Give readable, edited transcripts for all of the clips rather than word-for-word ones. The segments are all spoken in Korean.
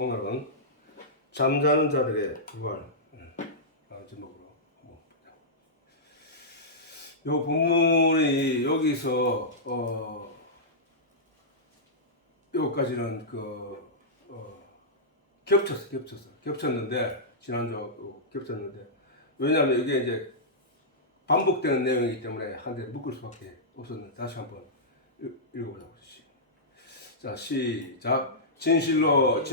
오늘은 잠자는 자들의 부활 제목으로 요 본문이 여기서 요까지는 겹쳤는데 지난주 겹쳤는데 왜냐하면 이게 이제 반복되는 내용이기 때문에 한 대 묶을 수밖에 없었는데 다시 한번 읽어보자고. 자, 시작. 진실로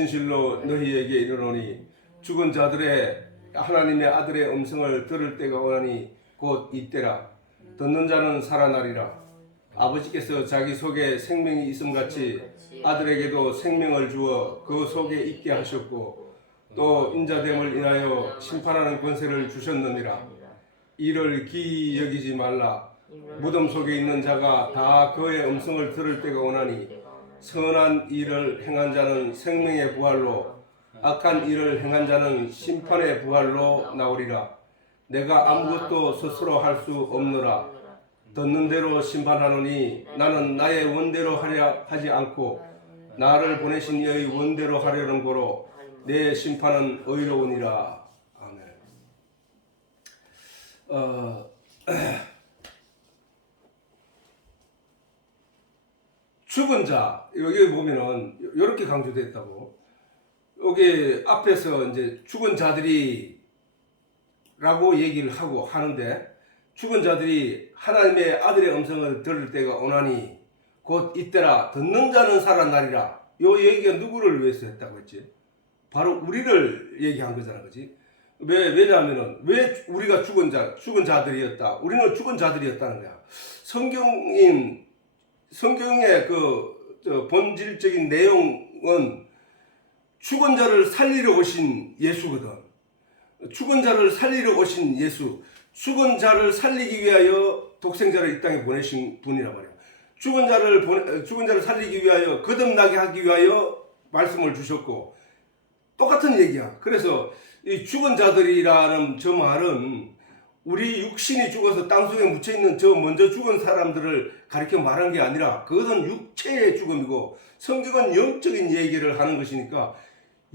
너희에게 이르노니 죽은 자들의 하나님의 아들의 음성을 들을 때가 오나니 곧 이때라. 듣는 자는 살아나리라. 아버지께서 자기 속에 생명이 있음같이 아들에게도 생명을 주어 그 속에 있게 하셨고 또 인자됨을 인하여 심판하는 권세를 주셨느니라. 이를 기이 여기지 말라. 무덤 속에 있는 자가 다 그의 음성을 들을 때가 오나니 선한 일을 행한 자는 생명의 부활로 악한 일을 행한 자는 심판의 부활로 나오리라. 내가 아무것도 스스로 할 수 없노라. 듣는 대로 심판하노니 나는 나의 원대로 하려 하지 않고 나를 보내신 이의 원대로 하려는 거로 내 심판은 의로우니라. 아멘. 죽은 자, 여기 보면은 이렇게 강조됐다고. 여기 앞에서 이제 죽은 자들이 라고 얘기를 하는데 죽은 자들이 하나님의 아들의 음성을 들을 때가 오나니 곧 이때라. 듣는 자는 살아나리라. 요 얘기가 누구를 위해서 했다고 했지? 바로 우리를 얘기한 거잖아, 그지? 왜냐하면은 왜 우리가 죽은 자들이었다. 우리는 죽은 자들이었다는 거야. 성경의 본질적인 내용은 죽은 자를 살리러 오신 예수거든. 죽은 자를 살리러 오신 예수. 죽은 자를 살리기 위하여 독생자를 이 땅에 보내신 분이란 말이야. 죽은 자를 살리기 위하여 거듭나게 하기 위하여 말씀을 주셨고 똑같은 얘기야. 그래서 이 죽은 자들이라는 저 말은 우리 육신이 죽어서 땅속에 묻혀있는 저 먼저 죽은 사람들을 가리켜 말한 게 아니라 그것은 육체의 죽음이고 성경은 영적인 얘기를 하는 것이니까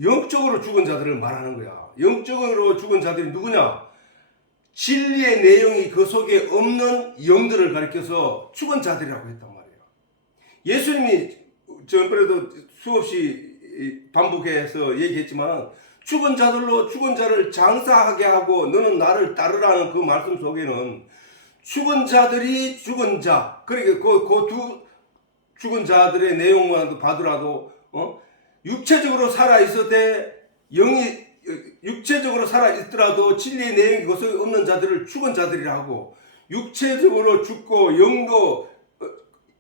영적으로 죽은 자들을 말하는 거야. 영적으로 죽은 자들이 누구냐? 진리의 내용이 그 속에 없는 영들을 가리켜서 죽은 자들이라고 했단 말이에요. 예수님이 전번에도 수없이 반복해서 얘기했지만 죽은 자들로 죽은 자를 장사하게 하고 너는 나를 따르라는 그 말씀 속에는 죽은 자들이 죽은 자, 그러니까 그 두 죽은 자들의 내용만 봐더라도 육체적으로 살아 있어도 영이 육체적으로 살아 있더라도 진리의 내용이 그 속에 없는 자들을 죽은 자들이라 하고 육체적으로 죽고 영도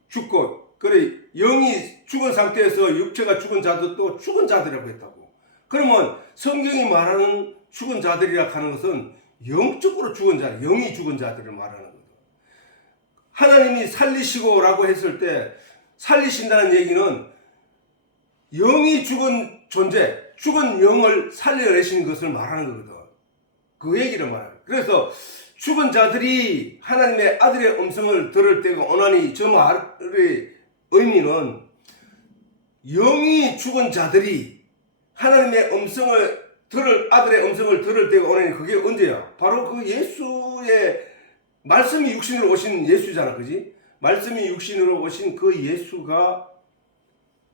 죽고 그래 영이 죽은 상태에서 육체가 죽은 자들도 죽은 자들이라고 했다고. 그러면 성경이 말하는 죽은 자들이라 하는 것은 영적으로 죽은 자, 영이 죽은 자들을 말하는 거죠. 하나님이 살리시고라고 했을 때 살리신다는 얘기는 영이 죽은 존재, 죽은 영을 살려내시는 것을 말하는 거거든. 그 얘기를 말하는 거예요. 그래서 죽은 자들이 하나님의 아들의 음성을 들을 때가 오나니 저 말의 의미는 영이 죽은 자들이 하나님의 아들의 음성을 들을 때가 오나니 그게 언제야? 바로 그 예수의 말씀이 육신으로 오신 예수잖아, 그지? 말씀이 육신으로 오신 그 예수가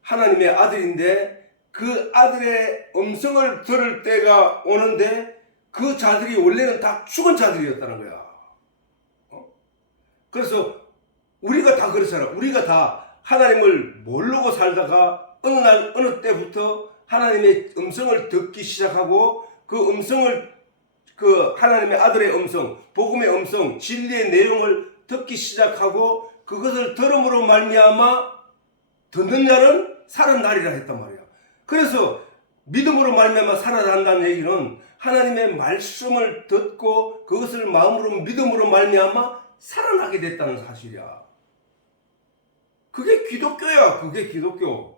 하나님의 아들인데 그 아들의 음성을 들을 때가 오는데 그 자들이 원래는 다 죽은 자들이었다는 거야. 그래서 우리가 다 그렇잖아. 우리가 다 하나님을 모르고 살다가 어느 때부터 하나님의 음성을 듣기 시작하고 그 음성을 하나님의 아들의 음성, 복음의 음성, 진리의 내용을 듣기 시작하고 그것을 들음으로 말미암아 듣는 자는 살아나리라 했단 말이야. 그래서 믿음으로 말미암아 살아난다는 얘기는 하나님의 말씀을 듣고 그것을 마음으로 믿음으로 말미암아 살아나게 됐다는 사실이야. 그게 기독교야. 그게 기독교.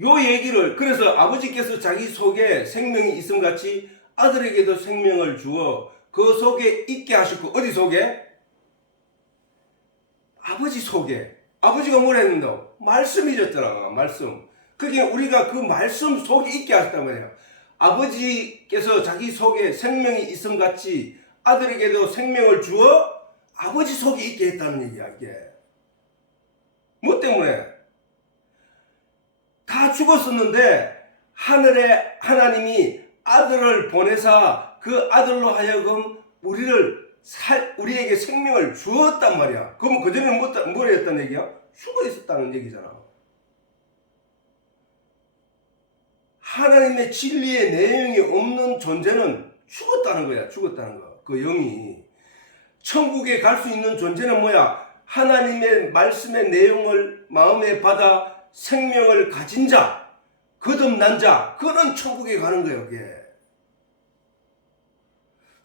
요 얘기를 그래서 아버지께서 자기 속에 생명이 있음같이 아들에게도 생명을 주어 그 속에 있게 하셨고 어디 속에? 아버지 속에. 아버지가 뭘 했는다고? 말씀이셨잖아. 말씀. 그게 우리가 그 말씀 속에 있게 하셨단 말이에요. 아버지께서 자기 속에 생명이 있음같이 아들에게도 생명을 주어 아버지 속에 있게 했다는 얘기야, 이게. 뭐 때문에? 다 죽었었는데 하늘에 하나님이 아들을 보내사 그 아들로 하여금 우리에게 생명을 주었단 말이야. 그러면 그전에는 뭘 했다는 얘기야? 죽어 있었다는 얘기잖아. 하나님의 진리의 내용이 없는 존재는 죽었다는 거야. 죽었다는 거. 그 영이. 천국에 갈 수 있는 존재는 뭐야? 하나님의 말씀의 내용을 마음에 받아 생명을 가진 자, 거듭난 자, 그는 천국에 가는 거예요. 그게.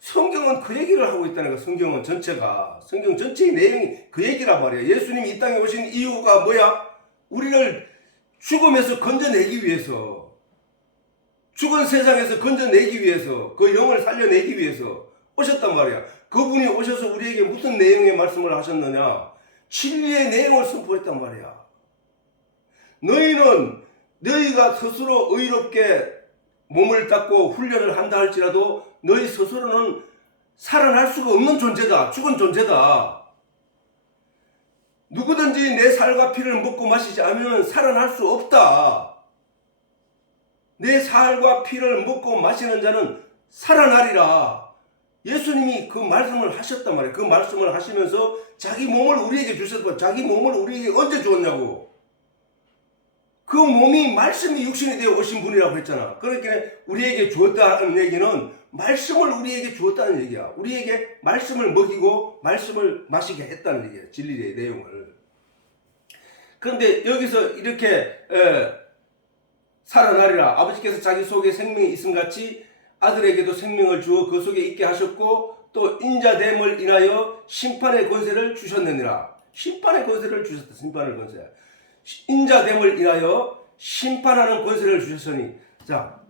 성경은 그 얘기를 하고 있다는 거야. 성경은 전체가. 성경 전체의 내용이 그 얘기란 말이야. 예수님이 이 땅에 오신 이유가 뭐야? 우리를 죽음에서 건져내기 위해서, 죽은 세상에서 건져내기 위해서, 그 영을 살려내기 위해서 오셨단 말이야. 그분이 오셔서 우리에게 무슨 내용의 말씀을 하셨느냐? 진리의 내용을 선포했단 말이야. 너희가 스스로 의롭게 몸을 닦고 훈련을 한다 할지라도 너희 스스로는 살아날 수가 없는 존재다. 죽은 존재다. 누구든지 내 살과 피를 먹고 마시지 않으면 살아날 수 없다. 내 살과 피를 먹고 마시는 자는 살아나리라. 예수님이 그 말씀을 하셨단 말이에요. 그 말씀을 하시면서 자기 몸을 우리에게 주셨고, 자기 몸을 우리에게 언제 주었냐고. 그 몸이 말씀이 육신이 되어 오신 분이라고 했잖아. 그러니까 우리에게 주었다는 얘기는 말씀을 우리에게 주었다는 얘기야. 우리에게 말씀을 먹이고 말씀을 마시게 했다는 얘기야. 진리의 내용을. 그런데 여기서 이렇게 살아나리라. 아버지께서 자기 속에 생명이 있음같이 아들에게도 생명을 주어 그 속에 있게 하셨고 또 인자됨을 인하여 심판의 권세를 주셨느니라. 심판의 권세를 주셨다. 심판의 권세. 인자됨을 인하여 심판하는 권세를 주셨으니, 자,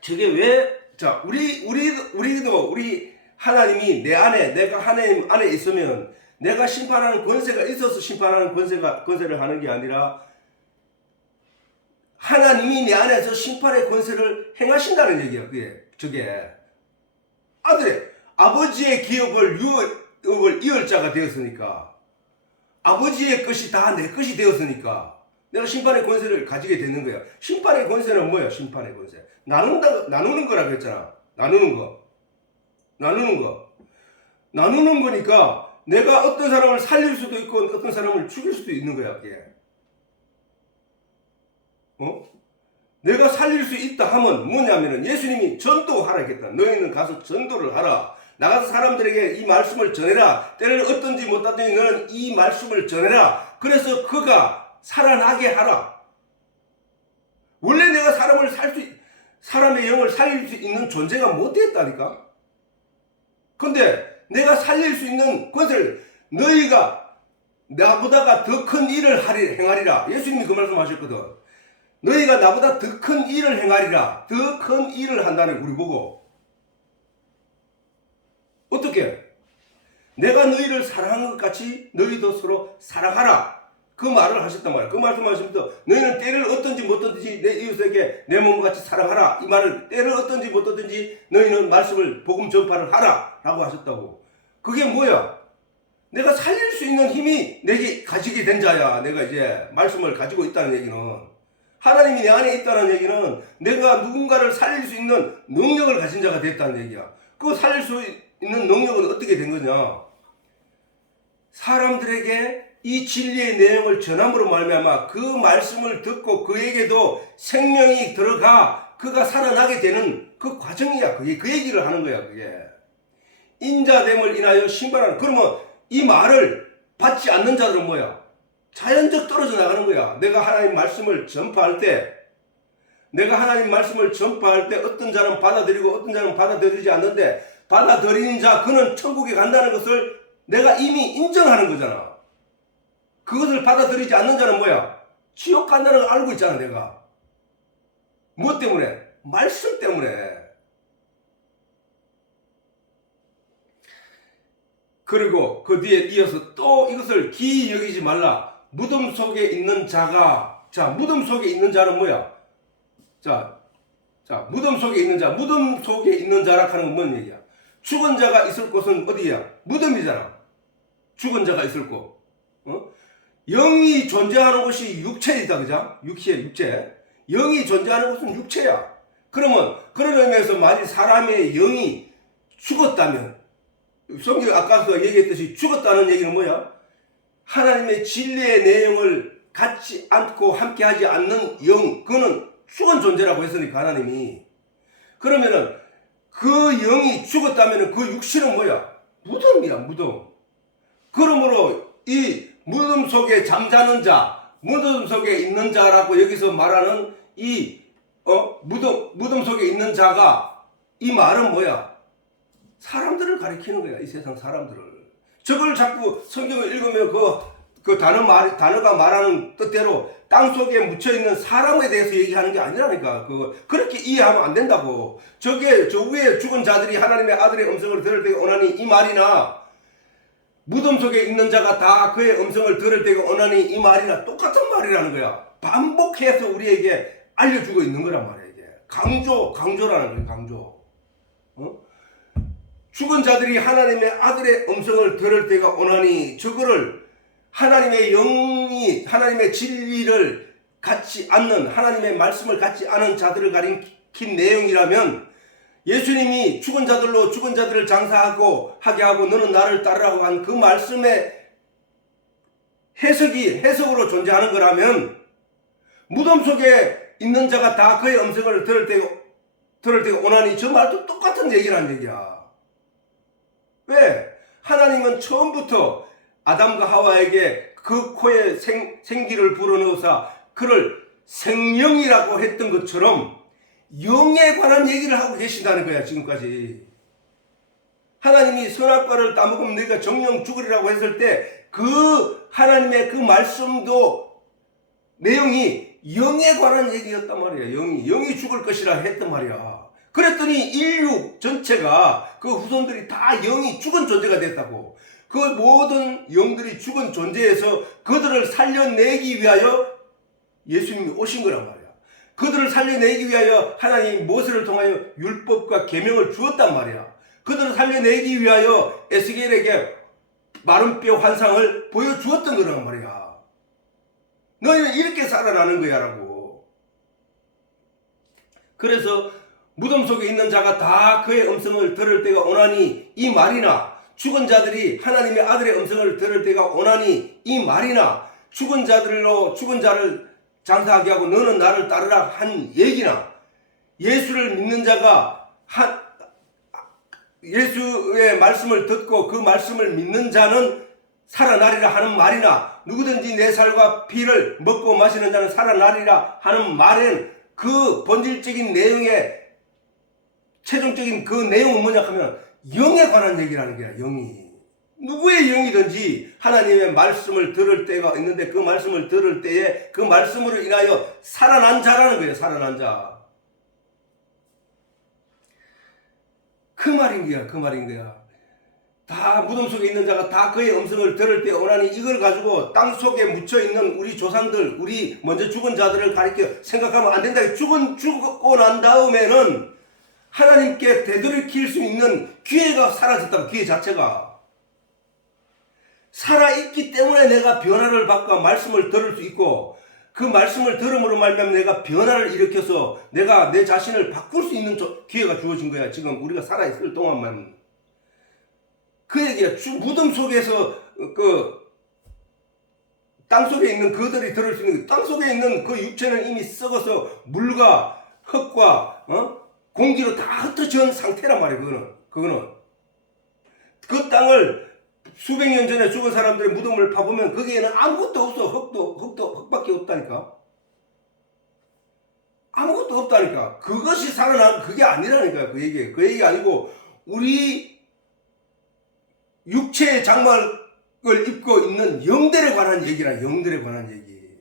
저게 왜, 자, 우리도 하나님이 내 안에, 내가 하나님 안에 있으면 내가 심판하는 권세가 있어서 심판하는 권세를 하는 게 아니라 하나님이 내 안에서 심판의 권세를 행하신다는 얘기야. 저게 아버지의 기업을 이을 자가 되었으니까, 아버지의 것이 다 내 것이 되었으니까 내가 심판의 권세를 가지게 되는 거야. 심판의 권세는 뭐야? 심판의 권세. 나누는 거라고 했잖아. 나누는 거니까 내가 어떤 사람을 살릴 수도 있고 어떤 사람을 죽일 수도 있는 거야. 그게. 내가 살릴 수 있다 하면 뭐냐면은 예수님이 전도하라 했다. 너희는 가서 전도를 하라. 나가서 사람들에게 이 말씀을 전해라. 때를 어떤지 못하더니 너는 이 말씀을 전해라. 그래서 그가 살아나게 하라. 원래 내가 사람의 영을 살릴 수 있는 존재가 못 됐다니까. 근데 내가 살릴 수 있는 권세를 너희가 나보다가 더 큰 일을 행하리라. 예수님이 그 말씀 하셨거든. 너희가 나보다 더 큰 일을 행하리라. 더 큰 일을 한다는 우리 보고. 어떻게? 내가 너희를 사랑한 것 같이 너희도 서로 사랑하라. 그 말을 하셨단 말이야. 그 말씀하시면서 너희는 때를 어떤지 못하든지 내 이웃에게 내 몸과 같이 사랑하라. 이 말을 때를 어떤지 못하든지 너희는 말씀을 복음 전파를 하라 라고 하셨다고. 그게 뭐야? 내가 살릴 수 있는 힘이 내게 가지게 된 자야. 내가 이제 말씀을 가지고 있다는 얘기는, 하나님이 내 안에 있다는 얘기는 내가 누군가를 살릴 수 있는 능력을 가진 자가 됐다는 얘기야. 그 살릴 수 있는 능력은 어떻게 된 거냐? 사람들에게 이 진리의 내용을 전함으로 말미암아 그 말씀을 듣고 그에게도 생명이 들어가 그가 살아나게 되는 그 과정이야. 그게 그 얘기를 하는 거야. 그게 인자됨을 인하여 심판하는. 그러면 이 말을 받지 않는 자들은 뭐야? 자연적 떨어져 나가는 거야. 내가 하나님 말씀을 전파할 때 어떤 자는 받아들이고 어떤 자는 받아들이지 않는데, 받아들이는 자 그는 천국에 간다는 것을 내가 이미 인정하는 거잖아. 그것을 받아들이지 않는 자는 뭐야? 지옥 간다는 걸 알고 있잖아. 내가 뭐 때문에? 말씀 때문에. 그리고 그 뒤에 이어서 또 이것을 기이 여기지 말라. 무덤 속에 있는 자가 자, 무덤 속에 있는 자는 뭐야? 자, 무덤 속에 있는 자. 무덤 속에 있는 자라 하는 건 뭔 얘기야? 죽은 자가 있을 곳은 어디야? 무덤이잖아. 죽은 자가 있을 곳. 영이 존재하는 곳이 육체이다, 그죠? 육체. 영이 존재하는 곳은 육체야. 그러면 그런 의미에서 만일 사람의 영이 죽었다면, 성경 아까서 얘기했듯이 죽었다는 얘기는 뭐야? 하나님의 진리의 내용을 갖지 않고 함께하지 않는 영, 그거는 죽은 존재라고 했으니까 하나님이. 그러면은 그 영이 죽었다면은 그 육신은 뭐야? 무덤이야, 무덤. 그러므로 이 무덤 속에 잠자는 자, 무덤 속에 있는 자라고 여기서 말하는 이 무덤 속에 있는 자가, 이 말은 뭐야? 사람들을 가리키는 거야. 이 세상 사람들을. 저걸 자꾸 성경을 읽으면 그 단어가 말하는 뜻대로 땅 속에 묻혀있는 사람에 대해서 얘기하는 게 아니라니까. 그렇게 이해하면 안 된다고. 저 위에 죽은 자들이 하나님의 아들의 음성을 들을 때가 오나니, 이 말이나 무덤 속에 있는 자가 다 그의 음성을 들을 때가 오나니, 이 말이나 똑같은 말이라는 거야. 반복해서 우리에게 알려주고 있는 거란 말이야. 이게 강조라는 거야. 강조. 죽은 자들이 하나님의 아들의 음성을 들을 때가 오나니, 저거를 하나님의 영이, 하나님의 진리를 갖지 않는, 하나님의 말씀을 갖지 않은 자들을 가리킨 내용이라면, 예수님이 죽은 자들을 장사하게 하고 너는 나를 따르라고 한 그 말씀의 해석으로 존재하는 거라면, 무덤 속에 있는 자가 다 그의 음성을 들을 때가 오나니, 저 말도 똑같은 얘기라는 얘기야. 왜? 하나님은 처음부터 아담과 하와에게 그 코에 생기를 불어넣어서 그를 생명이라고 했던 것처럼 영에 관한 얘기를 하고 계신다는 거야, 지금까지. 하나님이 선악과를 따먹으면 너희가 정령 죽으리라고 했을 때 그 하나님의 그 말씀도 내용이 영에 관한 얘기였단 말이야. 영이 죽을 것이라 했단 말이야. 그랬더니 인류 전체가, 그 후손들이 다 영이 죽은 존재가 됐다고. 그 모든 영들이 죽은 존재에서 그들을 살려내기 위하여 예수님이 오신 거란 말이야. 그들을 살려내기 위하여 하나님이 모세를 통하여 율법과 계명을 주었단 말이야. 그들을 살려내기 위하여 에스겔에게 마른 뼈 환상을 보여주었던 거란 말이야. 너희는 이렇게 살아나는 거야 라고. 그래서 무덤 속에 있는 자가 다 그의 음성을 들을 때가 오나니, 이 말이나, 죽은 자들이 하나님의 아들의 음성을 들을 때가 오나니, 이 말이나, 죽은 자를 장사하게 하고 너는 나를 따르라 한 얘기나, 예수를 믿는 자가 예수의 말씀을 듣고 그 말씀을 믿는 자는 살아나리라 하는 말이나, 누구든지 내 살과 피를 먹고 마시는 자는 살아나리라 하는 말엔 그 본질적인 내용의 최종적인 그 내용은 뭐냐 하면 영에 관한 얘기라는 거야. 영이. 누구의 영이든지 하나님의 말씀을 들을 때가 있는데, 그 말씀을 들을 때에 그 말씀으로 인하여 살아난 자라는 거예요. 살아난 자. 그 말인 거야. 다 무덤 속에 있는 자가 다 그의 음성을 들을 때 오나니, 이걸 가지고 땅 속에 묻혀있는 우리 조상들, 우리 먼저 죽은 자들을 가리켜 생각하면 안 된다. 죽고 난 다음에는 하나님께 되돌이킬 수 있는 기회가 사라졌다고. 기회 자체가 살아있기 때문에 내가 변화를 받고 말씀을 들을 수 있고, 그 말씀을 들음으로 말미암아 내가 변화를 일으켜서 내가 내 자신을 바꿀 수 있는 기회가 주어진 거야. 지금 우리가 살아있을 동안만. 그 얘기야. 무덤 속에서 땅 속에 있는 그들이 들을 수 있는, 땅 속에 있는 그 육체는 이미 썩어서 물과 흙과 공기로 다 흩어진 상태란 말이야. 그거는 그 땅을 수백 년 전에 죽은 사람들의 무덤을 파보면 거기에는 아무것도 없어. 흙밖에 없다니까. 아무것도 없다니까. 그것이 살아난 그게 아니라니까요. 그 얘기 아니고, 우리 육체의 장막을 입고 있는 영들에 관한 얘기라. 영들에 관한 얘기.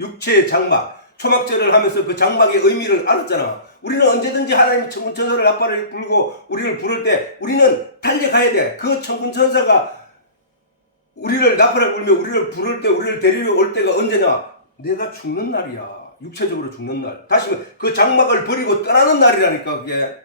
육체의 장막. 초막절을 하면서 그 장막의 의미를 알았잖아. 우리는 언제든지 하나님 천군천사를 나팔을 불고 우리를 부를 때 우리는 달려가야 돼. 그 천군천사가 우리를 나팔을 불며 우리를 부를 때, 우리를 데리러 올 때가 언제냐? 내가 죽는 날이야. 육체적으로 죽는 날. 다시 그 장막을 버리고 떠나는 날이라니까 그게.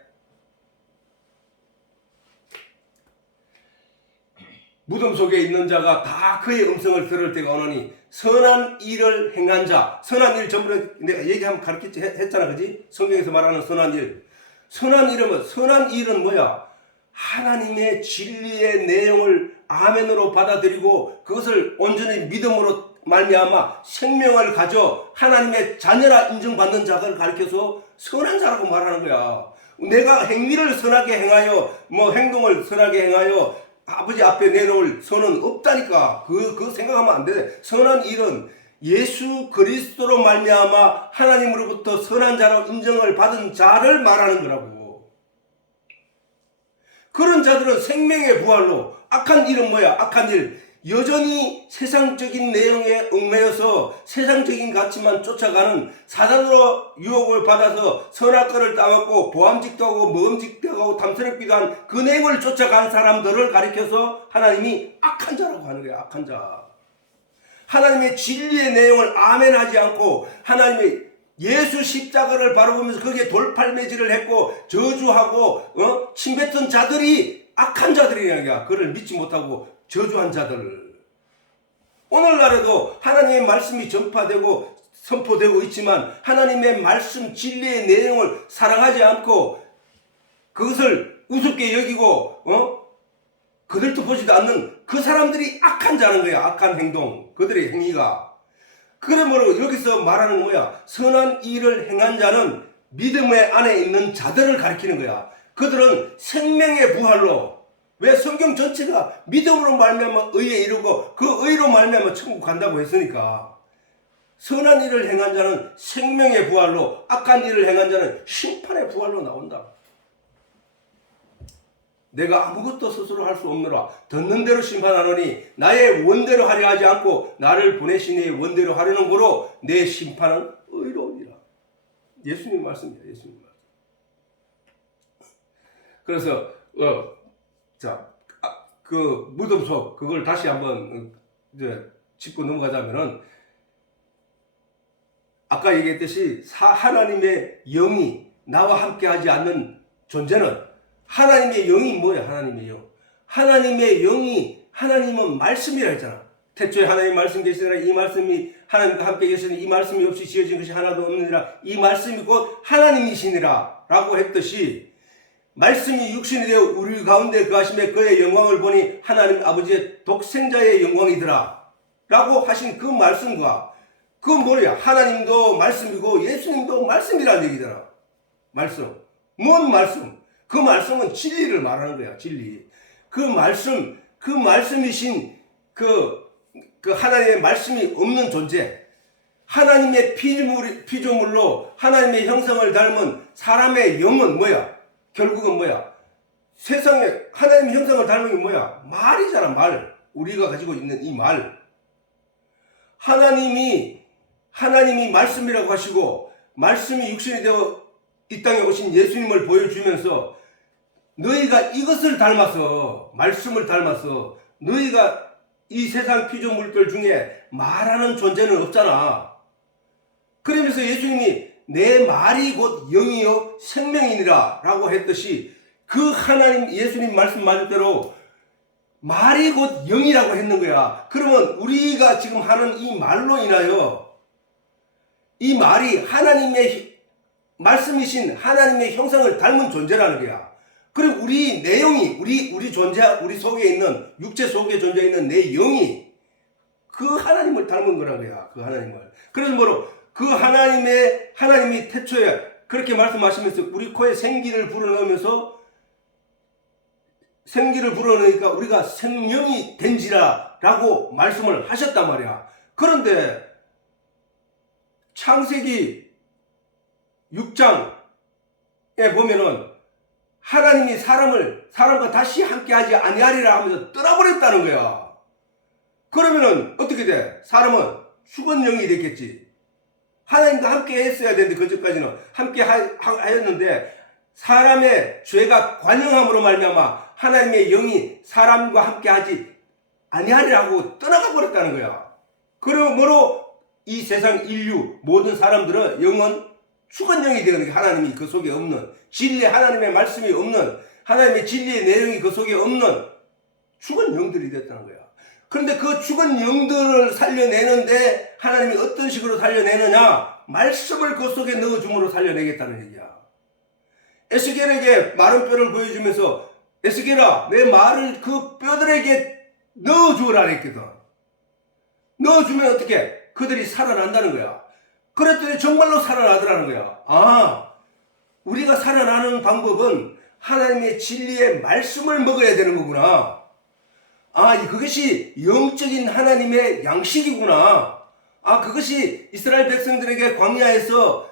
무덤 속에 있는 자가 다 그의 음성을 들을 때가 오노니 선한 일을 행한 자. 선한 일 전번에 내가 얘기하면 가르쳤지 했잖아, 그지? 성경에서 말하는 선한 일. 선한 일은 뭐야? 하나님의 진리의 내용을 아멘으로 받아들이고 그것을 온전히 믿음으로 말미암아 생명을 가져 하나님의 자녀라 인정받는 자를 가리켜서 선한 자라고 말하는 거야. 내가 행위를 선하게 행하여 행동을 선하게 행하여 아버지 앞에 내놓을 선은 없다니까. 그거 생각하면 안 돼. 선한 일은 예수 그리스도로 말미암아 하나님으로부터 선한 자로 인정을 받은 자를 말하는 거라고. 그런 자들은 생명의 부활로, 악한 일은 뭐야? 악한 일, 여전히 세상적인 내용에 얽매여서 세상적인 가치만 쫓아가는 사단으로 유혹을 받아서 선악과를 따먹고 보암직도 하고 모험직도 하고 탐스럽기도 한 그 내용을 쫓아간 사람들을 가리켜서 하나님이 악한 자라고 하는 거야. 악한 자. 하나님의 진리의 내용을 아멘하지 않고 하나님의 예수 십자가를 바라보면서 거기에 돌팔매질을 했고 저주하고 침뱉은 자들이 악한 자들이라는 거야. 그를 믿지 못하고 저주한 자들. 오늘날에도 하나님의 말씀이 전파되고 선포되고 있지만 하나님의 말씀 진리의 내용을 사랑하지 않고 그것을 우습게 여기고 그들도 보지도 않는 그 사람들이 악한 자는 거야. 악한 행동, 그들의 행위가. 그러므로 여기서 말하는 뭐야? 선한 일을 행한 자는 믿음의 안에 있는 자들을 가리키는 거야. 그들은 생명의 부활로, 왜 성경 전체가 믿음으로 말미암아 의에 이르고 그 의로 말미암아 천국 간다고 했으니까. 선한 일을 행한 자는 생명의 부활로, 악한 일을 행한 자는 심판의 부활로 나온다. 내가 아무것도 스스로 할 수 없노라. 듣는 대로 심판하노니 나의 원대로 하려 하지 않고 나를 보내신 이의 원대로 하려는 거로 내 심판은 의로우니라. 예수님 말씀이야. 예수님 말씀. 그래서 그 무덤 속 그걸 다시 한번 짚고 넘어가자면은 아까 얘기했듯이 하나님의 영이 나와 함께하지 않는 존재는, 하나님의 영이 뭐야? 하나님의 영. 하나님의 영이, 하나님은 말씀이라 했잖아. 태초에 하나님 말씀 계시더라. 이 말씀이 하나님과 함께 계시니 이 말씀이 없이 지어진 것이 하나도 없느니라. 이 말씀이 곧 하나님이시니라 라고 했듯이, 말씀이 육신이 되어 우리 가운데 거하심에 그의 영광을 보니 하나님 아버지의 독생자의 영광이더라 라고 하신 그 말씀과, 그 뭐야? 하나님도 말씀이고 예수님도 말씀이라는 얘기잖아. 말씀. 뭔 말씀? 그 말씀은 진리를 말하는 거야. 진리. 그 말씀이신 그 하나님의 말씀이 없는 존재, 하나님의 피조물로 하나님의 형상을 닮은 사람의 영은 뭐야? 결국은 뭐야? 세상에 하나님의 형상을 닮은 게 뭐야? 말이잖아. 말. 우리가 가지고 있는 이 말. 하나님이 말씀이라고 하시고 말씀이 육신이 되어 이 땅에 오신 예수님을 보여주면서 너희가 이것을 닮아서, 말씀을 닮아서 너희가 이 세상 피조물들 중에 말하는 존재는 없잖아. 그러면서 예수님이 내 말이 곧 영이요 생명이니라 라고 했듯이, 그 하나님 예수님 말씀 말대로 말이 곧 영이라고 했는 거야. 그러면 우리가 지금 하는 이 말로 인하여 이 말이 하나님의 말씀이신 하나님의 형상을 닮은 존재라는 거야. 그리고 우리 내용이, 우리 존재, 우리 속에 있는, 육체 속에 존재 있는 내 영이 그 하나님을 닮은 거란 거야. 그 하나님을. 그래서 그 하나님이 태초에 그렇게 말씀하시면서 우리 코에 생기를 불어넣으니까 우리가 생명이 된지라 라고 말씀을 하셨단 말이야. 그런데 창세기 6장에 보면은 하나님이 사람과 다시 함께하지 아니하리라 하면서 떠나버렸다는 거야. 그러면은 어떻게 돼? 사람은 죽은 영이 됐겠지. 하나님과 함께 했어야 되는데, 그전까지는 함께 하였는데 사람의 죄가 관영함으로 말미암아 하나님의 영이 사람과 함께 하지 아니하리라 하고 떠나가 버렸다는 거야. 그러므로 이 세상 인류 모든 사람들은 영은 죽은 영이 되는 게 하나님이 그 속에 없는 진리 하나님의 말씀이 없는 하나님의 진리의 내용이 그 속에 없는 죽은 영들이 됐다는 거야. 그런데 그 죽은 영들을 살려내는데 하나님이 어떤 식으로 살려내느냐? 말씀을 그 속에 넣어줌으로 살려내겠다는 얘기야. 에스겔에게 마른 뼈를 보여주면서 에스겔아 내 말을 그 뼈들에게 넣어주라 했거든. 넣어주면 어떻게? 그들이 살아난다는 거야. 그랬더니 정말로 살아나더라는 거야. 아, 우리가 살아나는 방법은 하나님의 진리의 말씀을 먹어야 되는 거구나. 아, 그것이 영적인 하나님의 양식이구나. 아, 그것이 이스라엘 백성들에게 광야에서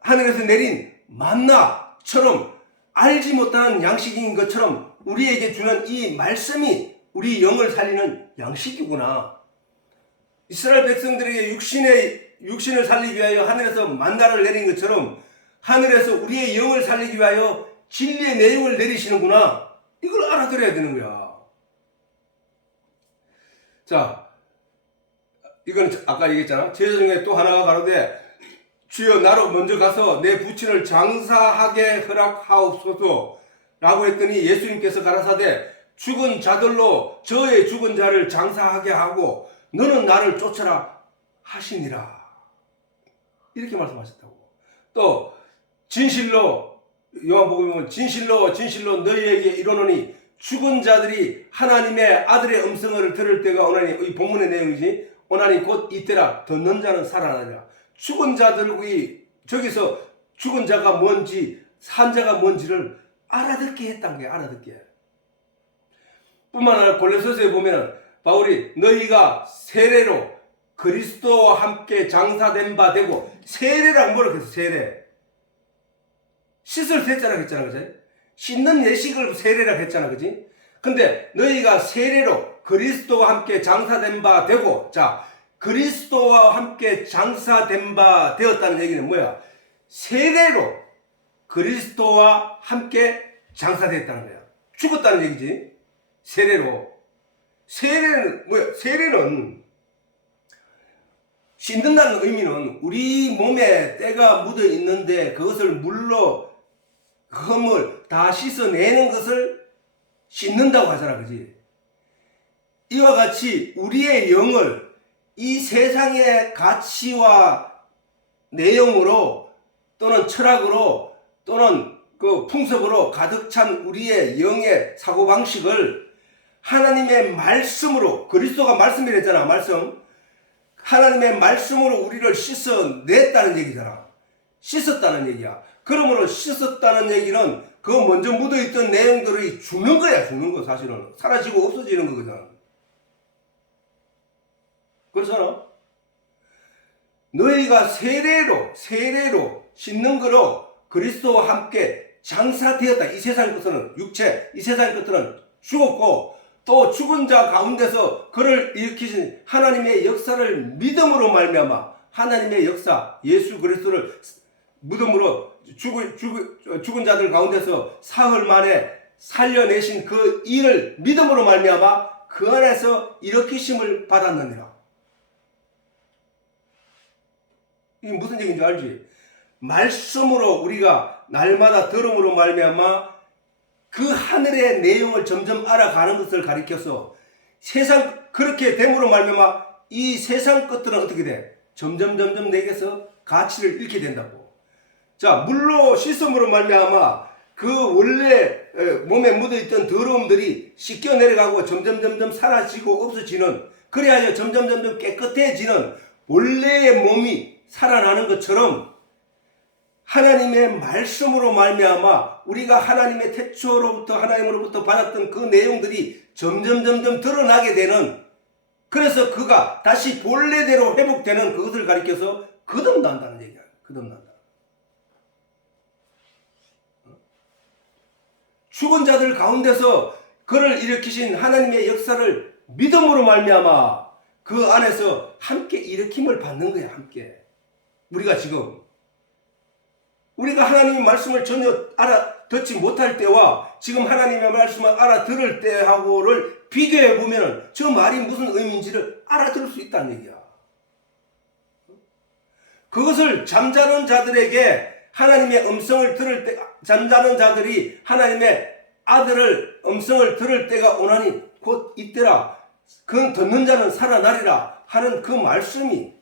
하늘에서 내린 만나처럼 알지 못하는 양식인 것처럼 우리에게 주는 이 말씀이 우리 영을 살리는 양식이구나. 이스라엘 백성들에게 육신을 살리기 위하여 하늘에서 만나를 내린 것처럼 하늘에서 우리의 영을 살리기 위하여 진리의 내용을 내리시는구나. 이걸 알아들어야 되는 거야. 자, 이건 아까 얘기했잖아. 제자 중에 또 하나가 가로되 주여 나로 먼저 가서 내 부친을 장사하게 허락하옵소서 라고 했더니 예수님께서 가라사대 죽은 자들로 저의 죽은 자를 장사하게 하고 너는 나를 쫓아라 하시니라. 이렇게 말씀하셨다고. 또 진실로 요한복음에 보면 진실로 너희에게 이르노니 죽은 자들이 하나님의 아들의 음성을 들을 때가 오나니, 이 본문의 내용이지, 오나니 곧 이때라 듣는 자는 살아나리라. 죽은 자들이 저기서 죽은 자가 뭔지 산 자가 뭔지를 알아듣게 했단 게 알아듣게. 뿐만 아니라 골로새서에 보면 바울이 너희가 세례로 그리스도와 함께 장사된 바 되고, 세례라고 뭐라고 했어? 세례. 씻을 세자라고 했잖아, 그지? 씻는 예식을 세례라고 했잖아, 그지? 근데 너희가 세례로 그리스도와 함께 장사된 바 되고, 자, 그리스도와 함께 장사된 바 되었다는 얘기는 뭐야? 세례로 그리스도와 함께 장사됐다는 거야. 죽었다는 얘기지. 세례로. 세례는 뭐야? 세례는 씻는다는 의미는 우리 몸에 때가 묻어 있는데 그것을 물로 흠을 다 씻어내는 것을 씻는다고 하잖아, 그지? 이와 같이 우리의 영을 이 세상의 가치와 내용으로 또는 철학으로 또는 그 풍습으로 가득 찬 우리의 영의 사고방식을 하나님의 말씀으로, 그리스도가 말씀이랬잖아, 말씀. 하나님의 말씀으로 우리를 씻어냈다는 얘기잖아. 씻었다는 얘기야. 그러므로 씻었다는 얘기는 그 먼저 묻어있던 내용들이 죽는 거야, 죽는 거 사실은. 사라지고 없어지는 거거든. 그렇잖아. 너희가 세례로 씻는 거로 그리스도와 함께 장사되었다. 이 세상 것들은 육체, 이 세상 것들은 죽었고 또 죽은 자 가운데서 그를 일으키신 하나님의 역사를 믿음으로 말미암아 하나님의 역사, 예수 그리스도를 믿음으로 죽은 자들 가운데서 사흘 만에 살려내신 그 일을 믿음으로 말미암아 그 안에서 일으키심을 받았느니라. 이게 무슨 얘기인지 알지? 말씀으로 우리가 날마다 들음으로 말미암아 그 하늘의 내용을 점점 알아가는 것을 가리켜서 세상 그렇게 됨으로 말미암아 이 세상 것들은 어떻게 돼? 점점 내게서 가치를 잃게 된다고. 자, 물로 씻음으로 말미암아 그 원래 몸에 묻어있던 더러움들이 씻겨 내려가고 점점 사라지고 없어지는, 그래야 점점 깨끗해지는 원래의 몸이 살아나는 것처럼 하나님의 말씀으로 말미암아 우리가 하나님의 태초로부터 하나님으로부터 받았던 그 내용들이 점점 드러나게 되는, 그래서 그가 다시 본래대로 회복되는 그것을 가리켜서 거듭난다는 얘기야. 거듭난다. 죽은 자들 가운데서 그를 일으키신 하나님의 역사를 믿음으로 말미암아 그 안에서 함께 일으킴을 받는 거야. 함께. 우리가 지금 우리가 하나님의 말씀을 전혀 알아듣지 못할 때와 지금 하나님의 말씀을 알아들을 때하고를 비교해 보면 저 말이 무슨 의미인지를 알아들을 수 있다는 얘기야. 그것을 잠자는 자들에게 하나님의 음성을 들을 때, 잠자는 자들이 하나님의 아들을 음성을 들을 때가 오나니 곧 이때라. 그 듣는 자는 살아나리라 하는 그 말씀이,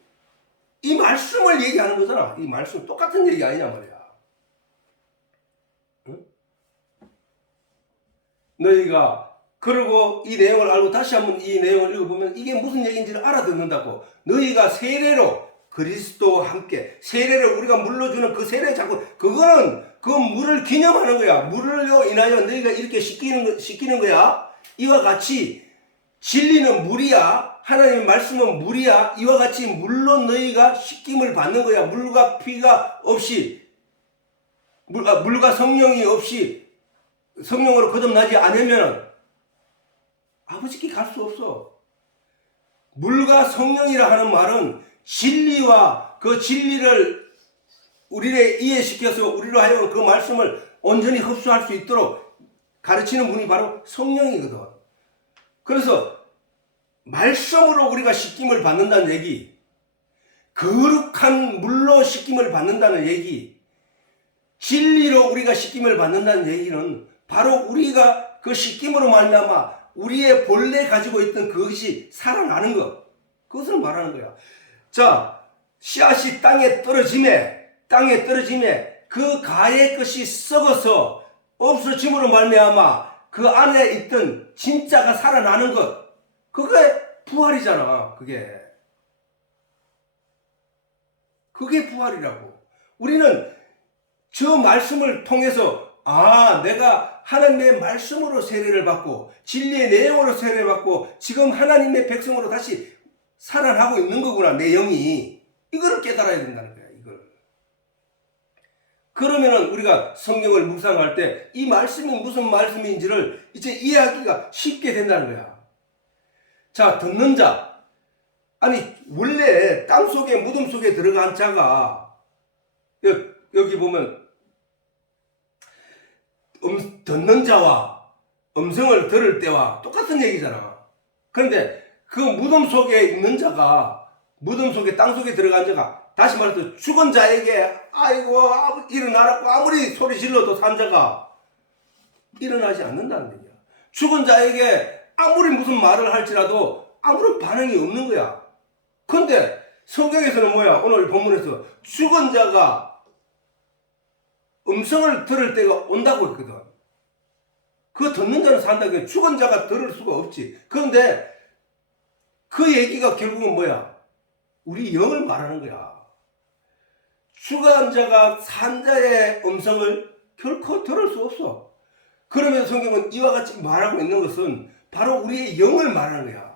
이 말씀을 얘기하는 거잖아. 이 말씀 똑같은 얘기 아니냐 말이야. 응? 너희가 그리고 이 내용을 알고 다시 한번 이 내용을 읽어보면 이게 무슨 얘기인지를 알아듣는다고. 너희가 세례로 그리스도와 함께 세례를 우리가 물러주는 그 세례 자꾸 그거는 그 물을 기념하는 거야. 물로 인하여 너희가 이렇게 씻기는 거야. 이와 같이 진리는 물이야. 하나님의 말씀은 물이야. 이와 같이 물로 너희가 씻김을 받는 거야. 물과 피가 없이 물과 성령이 없이 성령으로 거듭나지 않으면 아버지께 갈 수 없어. 물과 성령이라 하는 말은 진리와 그 진리를 우리를 이해시켜서 우리로 하여금 그 말씀을 온전히 흡수할 수 있도록 가르치는 분이 바로 성령이거든. 그래서 말씀으로 우리가 씻김을 받는다는 얘기, 거룩한 물로 씻김을 받는다는 얘기, 진리로 우리가 씻김을 받는다는 얘기는 바로 우리가 그 씻김으로 말미암아 우리의 본래 가지고 있던 그것이 살아나는 것, 그것을 말하는 거야. 자, 씨앗이 땅에 떨어짐에 그 가의 것이 썩어서 없어짐으로 말미암아 그 안에 있던 진짜가 살아나는 것, 그게 부활이잖아. 그게 부활이라고. 우리는 저 말씀을 통해서 내가 하나님의 말씀으로 세례를 받고 진리의 내용으로 세례를 받고 지금 하나님의 백성으로 다시 살아나고 있는 거구나, 내 영이. 이거를 깨달아야 된다는 거야, 이걸. 그러면은 우리가 성경을 묵상할 때 이 말씀이 무슨 말씀인지를 이제 이해하기가 쉽게 된다는 거야. 자, 듣는 자. 아니, 원래 땅 속에, 무덤 속에 들어간 자가, 여기 보면, 듣는 자와 음성을 들을 때와 똑같은 얘기잖아. 그런데 그 무덤 속에 있는 자가, 무덤 속에, 땅 속에 들어간 자가, 다시 말해서 죽은 자에게, 아이고, 일어나라고 아무리 소리 질러도 산 자가 일어나지 않는다는 얘기야. 죽은 자에게 아무리 무슨 말을 할지라도 아무런 반응이 없는 거야. 그런데 성경에서는 뭐야? 오늘 본문에서 죽은 자가 음성을 들을 때가 온다고 했거든. 그 듣는 자는 산다고 해. 죽은 자가 들을 수가 없지. 그런데 그 얘기가 결국은 뭐야? 우리 영을 말하는 거야. 죽은 자가 산 자의 음성을 결코 들을 수 없어. 그러면 성경은 이와 같이 말하고 있는 것은 바로 우리의 영을 말하는 거야.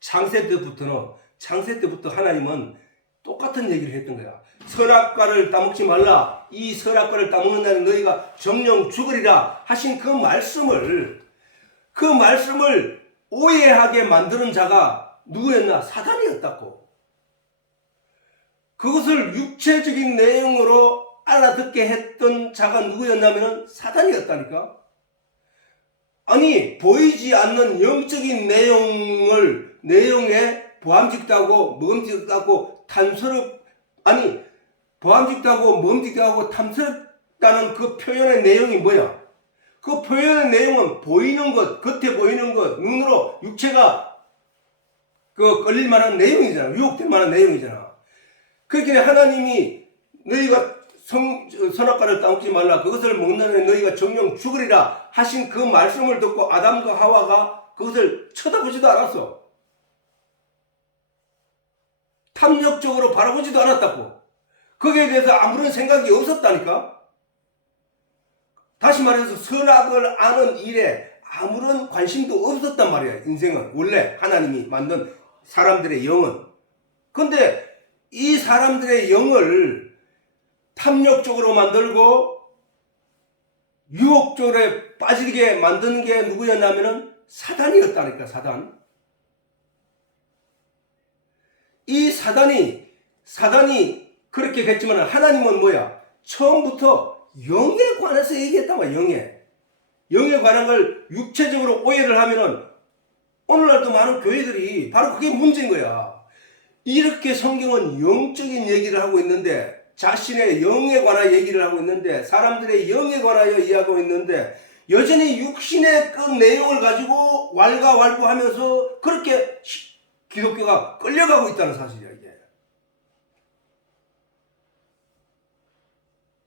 창세 때부터 하나님은 똑같은 얘기를 했던 거야. 선악과를 따먹지 말라. 이 선악과를 따먹는 날은 너희가 정령 죽으리라 하신 그 말씀을 오해하게 만드는 자가 누구였나? 사단이었다고. 그것을 육체적인 내용으로 알아듣게 했던 자가 누구였냐면 사단이었다니까. 아니, 보이지 않는 영적인 내용에 보암직하고 먹음직하고 보암직하고 먹음직하고 탐스럽다는 그 표현의 내용이 뭐야? 그 표현의 내용은 보이는 것, 겉에 보이는 것, 눈으로 육체가 걸릴 만한 내용이잖아. 유혹될 만한 내용이잖아. 그렇게 하나님이 너희가 선악과를 따먹지 말라, 그것을 먹는 너희가 정령 죽으리라 하신 그 말씀을 듣고 아담과 하와가 그것을 쳐다보지도 않았어. 탐욕적으로 바라보지도 않았다고. 거기에 대해서 아무런 생각이 없었다니까. 다시 말해서 선악을 아는 일에 아무런 관심도 없었단 말이야. 인생은 원래 하나님이 만든 사람들의 영은. 근데 이 사람들의 영을 탐욕적으로 만들고 유혹적으로 빠지게 만드는 게 누구였냐면은 사단이었다니까, 사단. 이 사단이 그렇게 했지만 하나님은 뭐야? 처음부터 영에 관해서 얘기했단 말이야, 영에 관한 걸 육체적으로 오해를 하면은 오늘날도 많은 교회들이 바로 그게 문제인 거야. 이렇게 성경은 영적인 얘기를 하고 있는데, 자신의 영에 관하여 얘기를 하고 있는데, 사람들의 영에 관하여 이야기하고 있는데, 여전히 육신의 그 내용을 가지고 왈가왈부하면서 그렇게 기독교가 끌려가고 있다는 사실이야, 이게.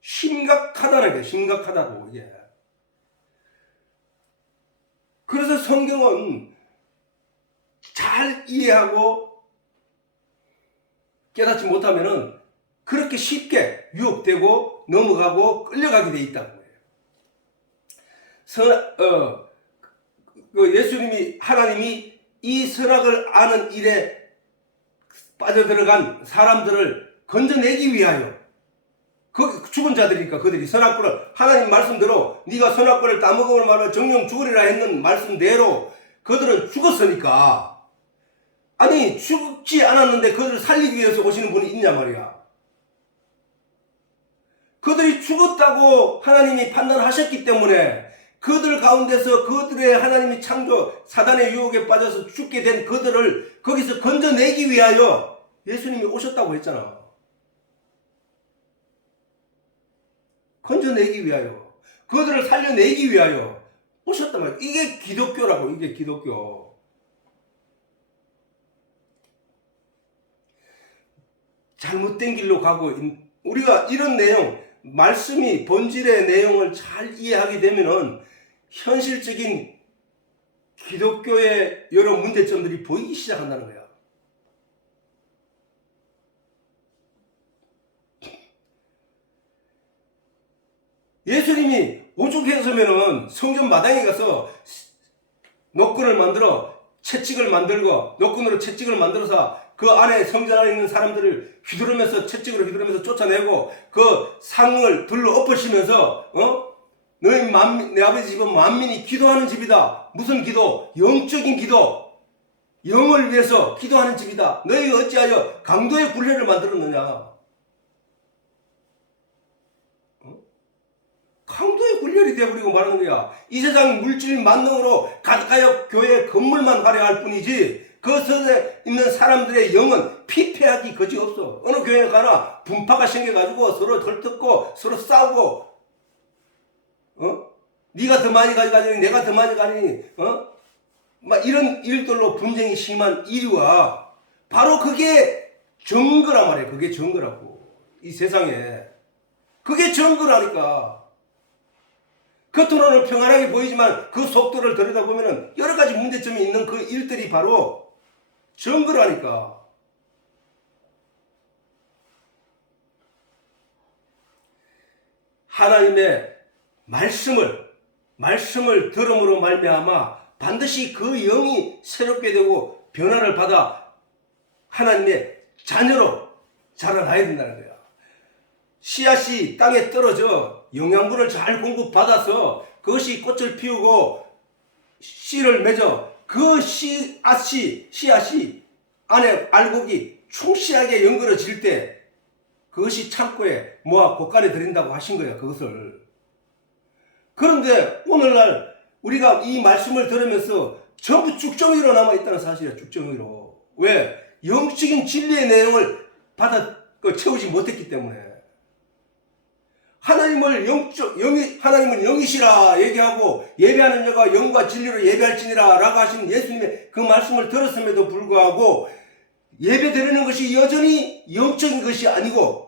심각하다는 게, 심각하다고, 이게. 그래서 성경은 잘 이해하고 깨닫지 못하면은 그렇게 쉽게 유혹되고 넘어가고 끌려가게 돼 있다는 거예요. 하나님이 이 선악을 아는 일에 빠져들어간 사람들을 건져내기 위하여, 그 죽은 자들이니까 그들이 선악과를, 하나님 말씀대로 네가 선악과를 따먹으면 말하면 정령 죽으리라 했는 말씀대로 그들은 죽었으니까, 아니 죽지 않았는데 그들을 살리기 위해서 오시는 분이 있냐 말이야. 그들이 죽었다고 하나님이 판단하셨기 때문에 그들 가운데서 그들의 하나님이 창조 사단의 유혹에 빠져서 죽게 된 그들을 거기서 건져내기 위하여 예수님이 오셨다고 했잖아. 건져내기 위하여, 그들을 살려내기 위하여 오셨단 말이야. 이게 기독교라고. 이게 기독교. 잘못된 길로 가고, 우리가 이런 내용, 말씀이 본질의 내용을 잘 이해하게 되면은 현실적인 기독교의 여러 문제점들이 보이기 시작한다는 거야. 예수님이 오죽했으면은 성전 마당에 가서 노끈을 만들어 채찍을 만들고, 노끈으로 채찍을 만들어서 그 안에 성전 안에 있는 사람들을 휘두르면서, 채찍으로 휘두르면서 쫓아내고, 그 상을 들로 엎으시면서, 내 아버지 집은 만민이 기도하는 집이다. 무슨 기도? 영적인 기도. 영을 위해서 기도하는 집이다. 너희가 어찌하여 강도의 굴레를 만들었느냐? 강도의 굴레이 되어버리고 말하는 거야. 이 세상 물질 만능으로 가득하여 교회 건물만 화려할 뿐이지, 그 속에 있는 사람들의 영은 피폐하기 거지없어. 어느 교회에 가나 분파가 생겨가지고 서로 덜뜯고 서로 싸우고, 네가 더 많이 가져가니 내가 더 많이 가니, 막 이런 일들로 분쟁이 심한 이유와 바로 그게 정거란 말이에요. 그게 정거라고. 이 세상에 그게 정거라니까. 겉으로는 평안하게 보이지만 그 속도를 들여다보면 여러 가지 문제점이 있는 그 일들이 바로 정거라니까. 하나님의 말씀을 들음으로 말미암아 반드시 그 영이 새롭게 되고 변화를 받아 하나님의 자녀로 자라나야 된다는 거야. 씨앗이 땅에 떨어져 영양분을 잘 공급받아서 그것이 꽃을 피우고 씨를 맺어 그 씨앗이 안에 알곡이 충실하게 연결어질 때 그것이 창고에 모아 곳간에 들인다고 하신 거야. 그것을. 그런데 오늘날 우리가 이 말씀을 들으면서 전부 죽정이로 남아있다는 사실이야. 죽정이로. 왜? 영적인 진리의 내용을 채우지 못했기 때문에. 하나님은 영이시라 얘기하고, 예배하는 자가 영과 진리로 예배할지니라 라고 하신 예수님의 그 말씀을 들었음에도 불구하고 예배 드리는 것이 여전히 영적인 것이 아니고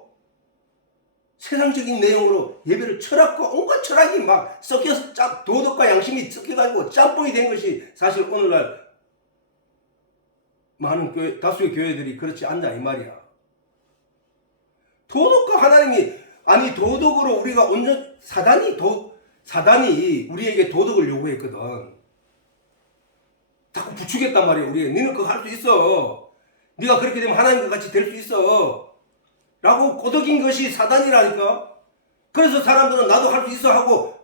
세상적인 내용으로 예배를 철학과 온갖 철학이 막 섞여서 도덕과 양심이 섞여가지고 짬뽕이 된 것이 사실 오늘날 많은 다수의 교회들이 그렇지 않냐 이 말이야. 도덕과 하나님이, 아니 도덕으로 우리가 온전 사단이 우리에게 도덕을 요구했거든. 자꾸 부추겼단 말이야. 우리에게. 너는 그거 할 수 있어. 네가 그렇게 되면 하나님과 같이 될 수 있어 라고 꼬드긴 것이 사단이라니까. 그래서 사람들은 나도 할 수 있어 하고,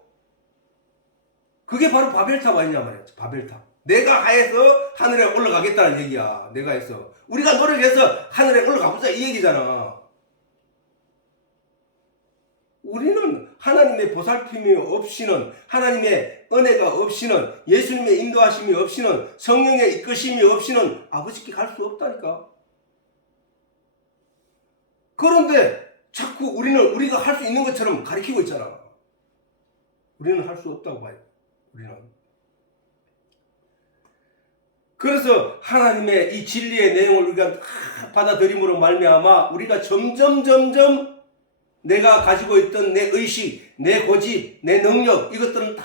그게 바로 바벨탑 아니냐 말이야. 바벨탑. 내가 하에서 하늘에 올라가겠다는 얘기야. 내가 해서 우리가 노력해서 하늘에 올라가보자 이 얘기잖아. 우리는 하나님의 보살핌이 없이는, 하나님의 은혜가 없이는, 예수님의 인도하심이 없이는, 성령의 이끄심이 없이는 아버지께 갈 수 없다니까. 그런데 자꾸 우리가 할 수 있는 것처럼 가르치고 있잖아. 우리는 할 수 없다고 봐요. 우리는. 그래서 하나님의 이 진리의 내용을 우리가 받아들임으로 말미암아 우리가 점점 내가 가지고 있던 내 의식, 내 고집, 내 능력 이것들은 다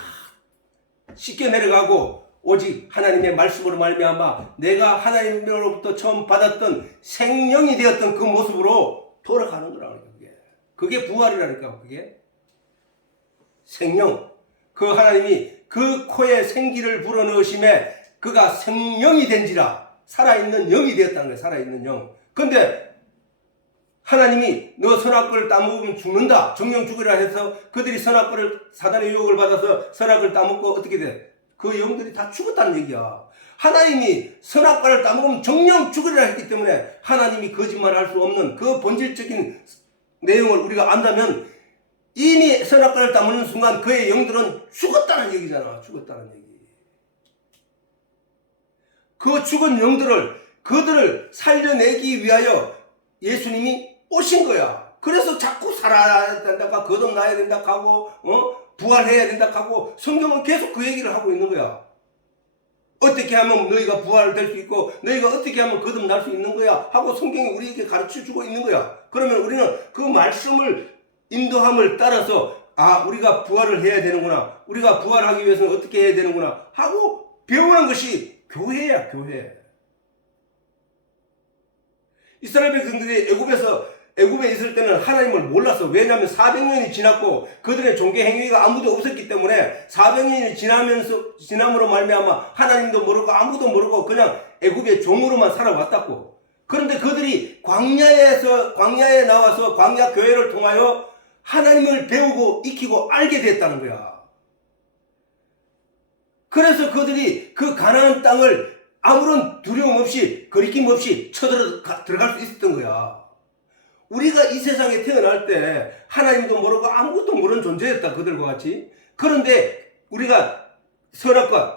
씻겨 내려가고 오직 하나님의 말씀으로 말미암아 내가 하나님으로부터 처음 받았던 생명이 되었던 그 모습으로 돌아가는 거라는 거예요. 그게 부활이라니까. 그게 생명. 그 하나님이 그 코에 생기를 불어넣으심에 그가 생명이 된지라 살아있는 영이 되었다는 거예요. 살아있는 영. 근데 하나님이 너 선악과를 따먹으면 죽는다. 정령 죽으라 해서 그들이 선악과를 사단의 유혹을 받아서 선악을 따먹고 어떻게 돼? 그 영들이 다 죽었다는 얘기야. 하나님이 선악과를 따먹으면 정령 죽으리라 했기 때문에 하나님이 거짓말할 수 없는 그 본질적인 내용을 우리가 안다면 이미 선악과를 따먹는 순간 그의 영들은 죽었다는 얘기잖아. 죽었다는 얘기. 그 죽은 영들을 그들을 살려내기 위하여 예수님이 오신 거야. 그래서 자꾸 살아야 된다, 거듭나야 된다 하고, 부활해야 된다 하고, 성경은 계속 그 얘기를 하고 있는 거야. 어떻게 하면 너희가 부활될 수 있고, 너희가 어떻게 하면 거듭날 수 있는 거야 하고 성경이 우리에게 가르쳐 주고 있는 거야. 그러면 우리는 그 말씀을 인도함을 따라서, 우리가 부활을 해야 되는구나. 우리가 부활하기 위해서는 어떻게 해야 되는구나 하고 배우는 것이 교회야, 교회. 이스라엘 백성들이 애굽에 있을 때는 하나님을 몰랐어. 왜냐하면 400년이 지났고 그들의 종교 행위가 아무도 없었기 때문에 400년이 지남으로 말미암아 하나님도 모르고 아무도 모르고 그냥 애굽의 종으로만 살아왔다고. 그런데 그들이 광야에 나와서 광야 교회를 통하여 하나님을 배우고 익히고 알게 됐다는 거야. 그래서 그들이 그 가나안 땅을 아무런 두려움 없이 거리낌 없이 들어갈 수 있었던 거야. 우리가 이 세상에 태어날 때 하나님도 모르고 아무것도 모르는 존재였다. 그들과 같이. 그런데 우리가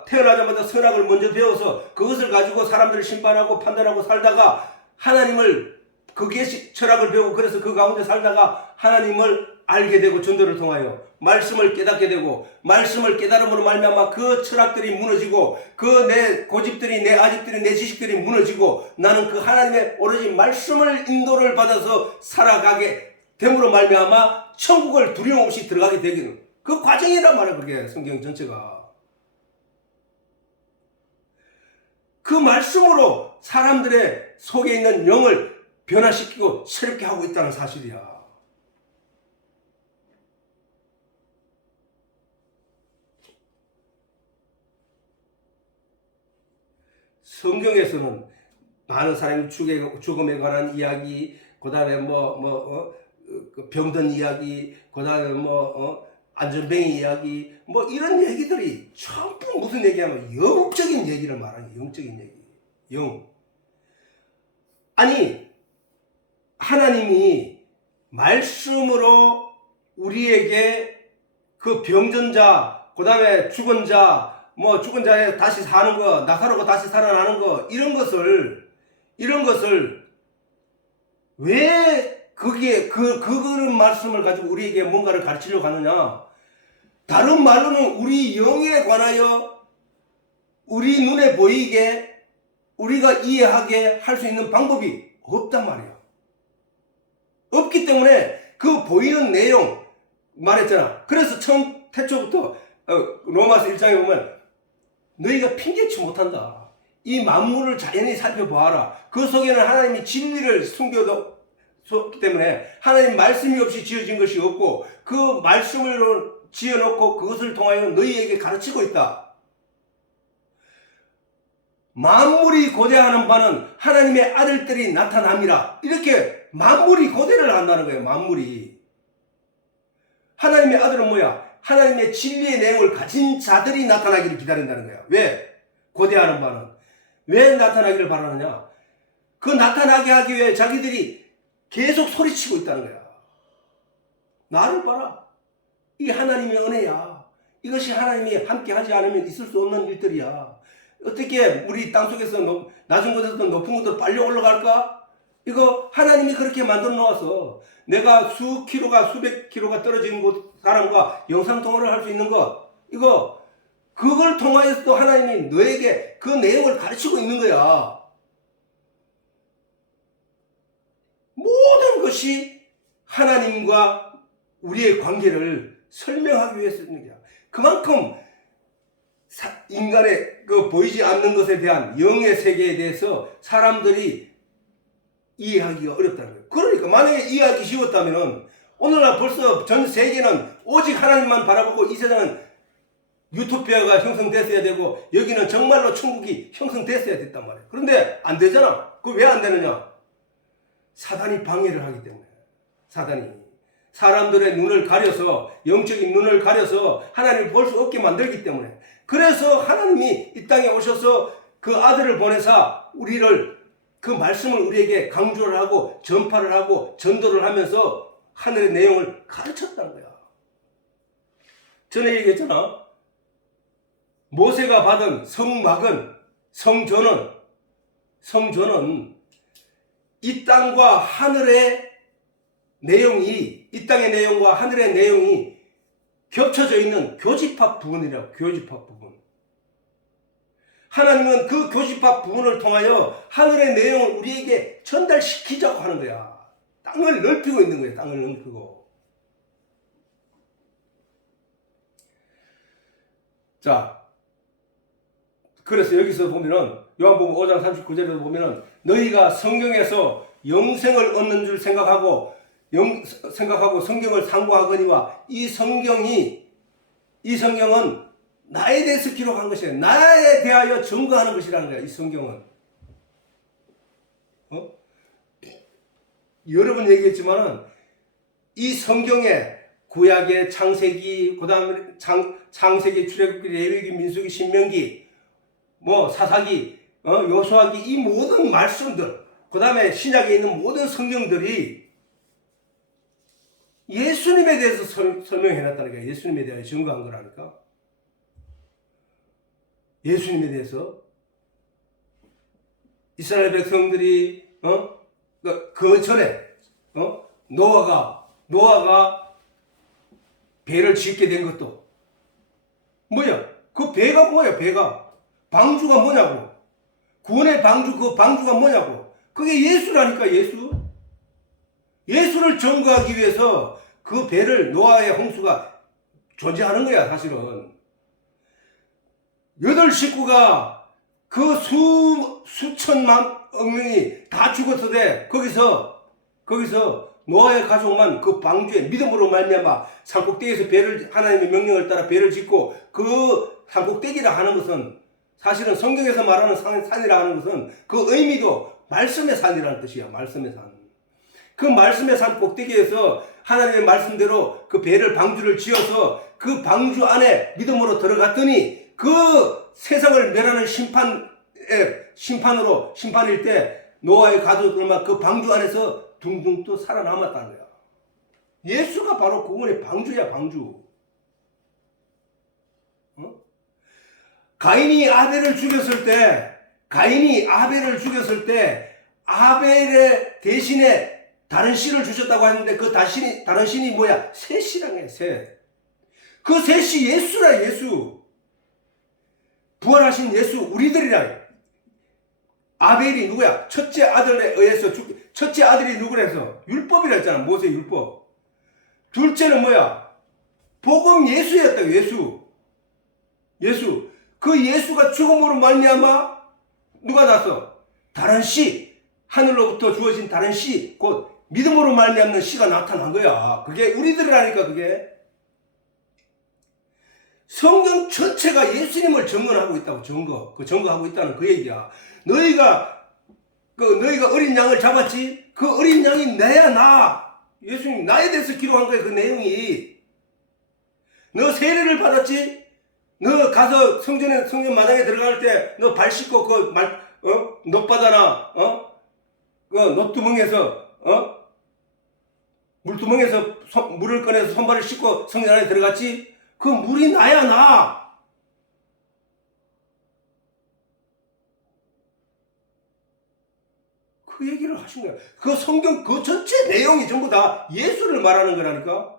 태어나자마자 선악을 먼저 배워서 그것을 가지고 사람들을 심판하고 판단하고 살다가 하나님을 거기에 철학을 배우고 그래서 그 가운데 살다가 하나님을 알게 되고 전도를 통하여 말씀을 깨닫게 되고 말씀을 깨달음으로 말미암아 그 철학들이 무너지고 그 내 고집들이 내 아집들이 내 지식들이 무너지고 나는 그 하나님의 오로지 말씀을 인도를 받아서 살아가게 됨으로 말미암아 천국을 두려움 없이 들어가게 되기는 그 과정이란 말이야. 그게 성경 전체가 그 말씀으로 사람들의 속에 있는 영을 변화시키고 새롭게 하고 있다는 사실이야. 성경에서는 많은 사람이 죽음에 관한 이야기, 그 다음에 병든 이야기, 그 다음에 안전뱅이 이야기, 이런 얘기들이 전부 무슨 얘기하면 영적인 얘기를 말하는 영적인 얘기. 아니, 하나님이 말씀으로 우리에게 그 병든 자, 그 다음에 죽은 자, 죽은 자에 다시 사는 거, 나사로가 다시 살아나는 거, 이런 것을 왜 그런 말씀을 가지고 우리에게 뭔가를 가르치려고 하느냐? 다른 말로는 우리 영에 관하여 우리 눈에 보이게 우리가 이해하게 할 수 있는 방법이 없단 말이야. 없기 때문에 그 보이는 내용 말했잖아. 그래서 처음 태초부터 로마서 1장에 보면 너희가 핑계치 못한다. 이 만물을 자연히 살펴보아라. 그 속에는 하나님이 진리를 숨겨뒀기 때문에 하나님 말씀이 없이 지어진 것이 없고 그 말씀을 지어놓고 그것을 통하여 너희에게 가르치고 있다. 만물이 고대하는 바는 하나님의 아들들이 나타남이라. 이렇게 만물이 고대를 한다는 거예요. 만물이. 하나님의 아들은 뭐야? 하나님의 진리의 내용을 가진 자들이 나타나기를 기다린다는 거야. 왜? 고대하는 바는. 왜 나타나기를 바라느냐? 그 나타나게 하기 위해 자기들이 계속 소리치고 있다는 거야. 나를 봐라. 이게 하나님의 은혜야. 이것이 하나님이 함께 하지 않으면 있을 수 없는 일들이야. 어떻게 우리 땅속에서 낮은 곳에서 높은 곳으로 빨리 올라갈까? 이거 하나님이 그렇게 만들어 놓아서 내가 수백 킬로가 떨어진 곳 사람과 영상통화를 할 수 있는 것, 이거 그걸 통하여서 또 하나님이 너에게 그 내용을 가르치고 있는 거야. 모든 것이 하나님과 우리의 관계를 설명하기 위해서 있는 거야. 그만큼 인간의 그 보이지 않는 것에 대한 영의 세계에 대해서 사람들이 이해하기가 어렵다는 거예요. 그러니까 만약에 이해하기 쉬웠다면 오늘날 벌써 전 세계는 오직 하나님만 바라보고 이 세상은 유토피아가 형성됐어야 되고 여기는 정말로 천국이 형성됐어야 됐단 말이에요. 그런데 안 되잖아. 그 왜 안 되느냐? 사단이 방해를 하기 때문에. 사단이 사람들의 눈을 가려서, 영적인 눈을 가려서 하나님을 볼 수 없게 만들기 때문에. 그래서 하나님이 이 땅에 오셔서 그 아들을 보내사 우리를, 그 말씀을 우리에게 강조를 하고 전파를 하고 전도를 하면서 하늘의 내용을 가르쳤다는 거야. 전에 얘기했잖아. 모세가 받은 성막은, 성전은 이 땅과 하늘의 내용이, 이 땅의 내용과 하늘의 내용이 겹쳐져 있는 교집합 부분이라고. 교집합 부분. 하나님은 그 교집합 부분을 통하여 하늘의 내용을 우리에게 전달시키자고 하는 거야. 땅을 넓히고 있는 거야. 땅을 넓히고. 자, 그래서 여기서 보면은 요한복음 5장 39절에도 보면은 너희가 성경에서 영생을 얻는 줄 생각하고 성경을 상고하거니와 이 성경은 나에 대해서 기록한 것이에요. 나에 대하여 증거하는 것이라는 거야. 이 성경은. 여러 번 얘기했지만은 이 성경에 구약의 창세기, 그 다음에 창세기, 출애굽기, 레위기, 민수기, 신명기, 사사기, 요수아기, 이 모든 말씀들, 그 다음에 신약에 있는 모든 성경들이 예수님에 대해서 설명해놨다는 거야. 예수님에 대하여 증거한 거라니까. 예수님에 대해서 이스라엘 백성들이 그 전에 노아가 배를 짓게 된 것도 뭐야? 그 배가 뭐야? 방주가 뭐냐고? 구원의 방주, 그 방주가 뭐냐고? 그게 예수라니까. 예수를 증거하기 위해서 그 배를, 노아의 홍수가 존재하는 거야. 사실은 8식구가 그 수천만 명이 다 죽었을 거기서 노아의 가족만 그 방주에 믿음으로 말미암아 산꼭대기에서 배를, 하나님의 명령을 따라 배를 짓고, 그 산꼭대기라 하는 것은 사실은 성경에서 말하는 산이라 하는 것은 그 의미도 말씀의 산이라는 뜻이야. 말씀의 산. 그 말씀의 산 꼭대기에서 하나님의 말씀대로 그 배를, 방주를 지어서 그 방주 안에 믿음으로 들어갔더니 그 세상을 멸하는 심판일 때 노아의 가족들만 그 방주 안에서 둥둥 또 살아남았다는 거야. 예수가 바로 구원의 방주야. 방주. 가인이 아벨을 죽였을 때 아벨의 대신에 다른 씨를 주셨다고 했는데 그 다른 신이 뭐야? 새 씨라네. 새. 그 새 씨 예수라. 예수. 부활하신 예수. 우리들이라. 아벨이 누구야? 첫째 아들에 의해서 첫째 아들이 누구래서? 율법이라 했잖아. 모세 율법. 둘째는 뭐야? 복음 예수였다. 예수. 그 예수가 죽음으로 말미암아 누가 났어? 다른 씨. 하늘로부터 주어진 다른 씨. 곧 믿음으로 말미암는 씨가 나타난 거야. 그게 우리들이라니까. 그게 성경 전체가 예수님을 증거하고 있다고. 증거하고 있다는 그 얘기야. 너희가 어린 양을 잡았지? 그 어린 양이 나야. 나. 예수님 나에 대해서 기록한 거야. 그 내용이. 너 세례를 받았지? 너 가서 성전 마당에 들어갈 때 너 발 씻고 놋바다나 놋두멍에서 물두멍에서 물을 꺼내서 손발을 씻고 성전 안에 들어갔지? 그 물이 나야. 나. 그 얘기를 하신 거야. 그 성경 그 전체 내용이 전부 다 예수를 말하는 거라니까.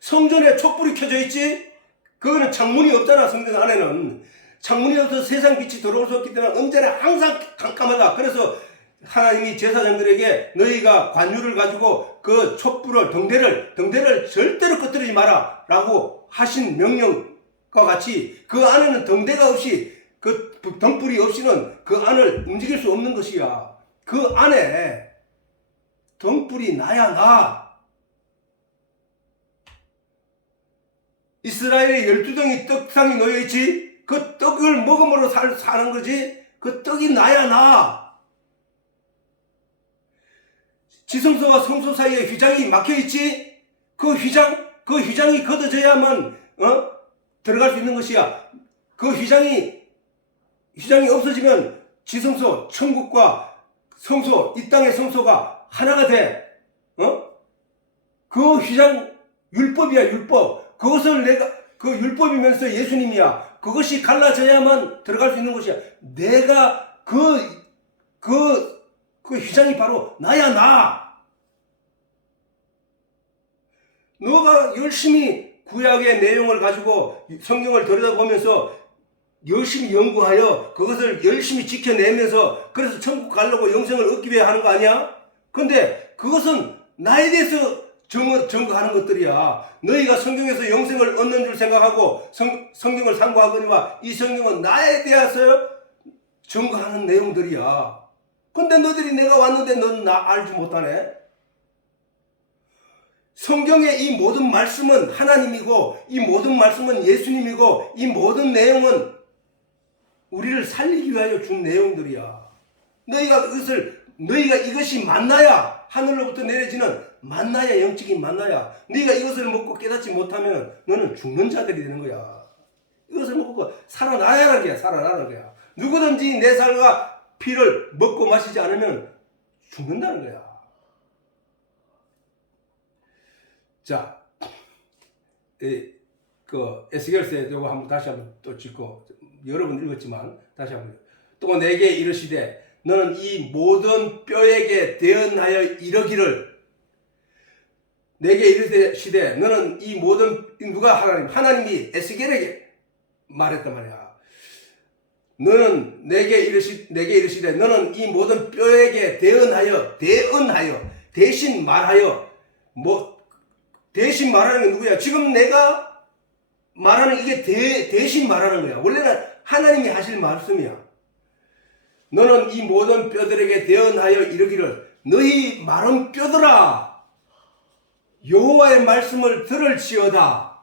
성전에 촛불이 켜져 있지? 그거는 창문이 없잖아. 성전 안에는 창문이 없어서 세상 빛이 들어올 수 없기 때문에 언제나 항상 깜깜하다. 그래서 하나님이 제사장들에게 너희가 관유를 가지고 그 촛불을 등대를 절대로 꺼뜨리지 마라 라고 하신 명령과 같이 그 안에는 등대가 없이 그 등불이 없이는 그 안을 움직일 수 없는 것이야. 그 안에 등불이 나야 나. 이스라엘의 12덩이 떡상이 놓여있지? 그 떡을 먹음으로 사는 거지? 그 떡이 나야 나. 지성소와 성소 사이에 휘장이 막혀있지? 그 휘장이 걷어져야만 들어갈 수 있는 것이야. 그 휘장이 없어지면 지성소, 천국과 성소, 이 땅의 성소가 하나가 돼. 그 휘장 율법이야, 율법. 그것을 그 율법이면서 예수님이야. 그것이 갈라져야만 들어갈 수 있는 것이야. 내가 그 휘장이 바로 나야, 나. 너가 열심히 구약의 내용을 가지고 성경을 들여다보면서 열심히 연구하여 그것을 열심히 지켜내면서 그래서 천국 가려고 영생을 얻기 위해 하는 거 아니야? 근데 그것은 나에 대해서 증거하는 것들이야. 너희가 성경에서 영생을 얻는 줄 생각하고 성경을 상고하거니와 이 성경은 나에 대해서 증거하는 내용들이야. 근데 너희들이 내가 왔는데 넌 나 알지 못하네? 성경의 이 모든 말씀은 하나님이고 이 모든 말씀은 예수님이고 이 모든 내용은 우리를 살리기 위하여 준 내용들이야. 너희가 이것이 만나야 하늘로부터 내려지는 만나야 영적인 만나야. 너희가 이것을 먹고 깨닫지 못하면 너는 죽는 자들이 되는 거야. 이것을 먹고 살아나야라는 거야. 살아나는 거야. 누구든지 내 살과 피를 먹고 마시지 않으면 죽는다는 거야. 자, 그 에스겔서에 이거 한번 다시 한번 또 짚고 여러 번 읽었지만 다시 한번 또 내게 이르시되 너는 이 모든 뼈에게 대언하여 이르기를 내게 이르시되 너는 이 모든 누가 하나님이 에스겔에게 말했단 말이야. 너는 내게 이르시되 너는 이 모든 뼈에게 대언하여 대신 말하여 대신 말하는 게 누구야? 지금 내가 말하는 이게 대신 말하는 거야. 원래는 하나님이 하실 말씀이야. 너는 이 모든 뼈들에게 대언하여 이르기를 너희 마른 뼈들아 여호와의 말씀을 들을지어다.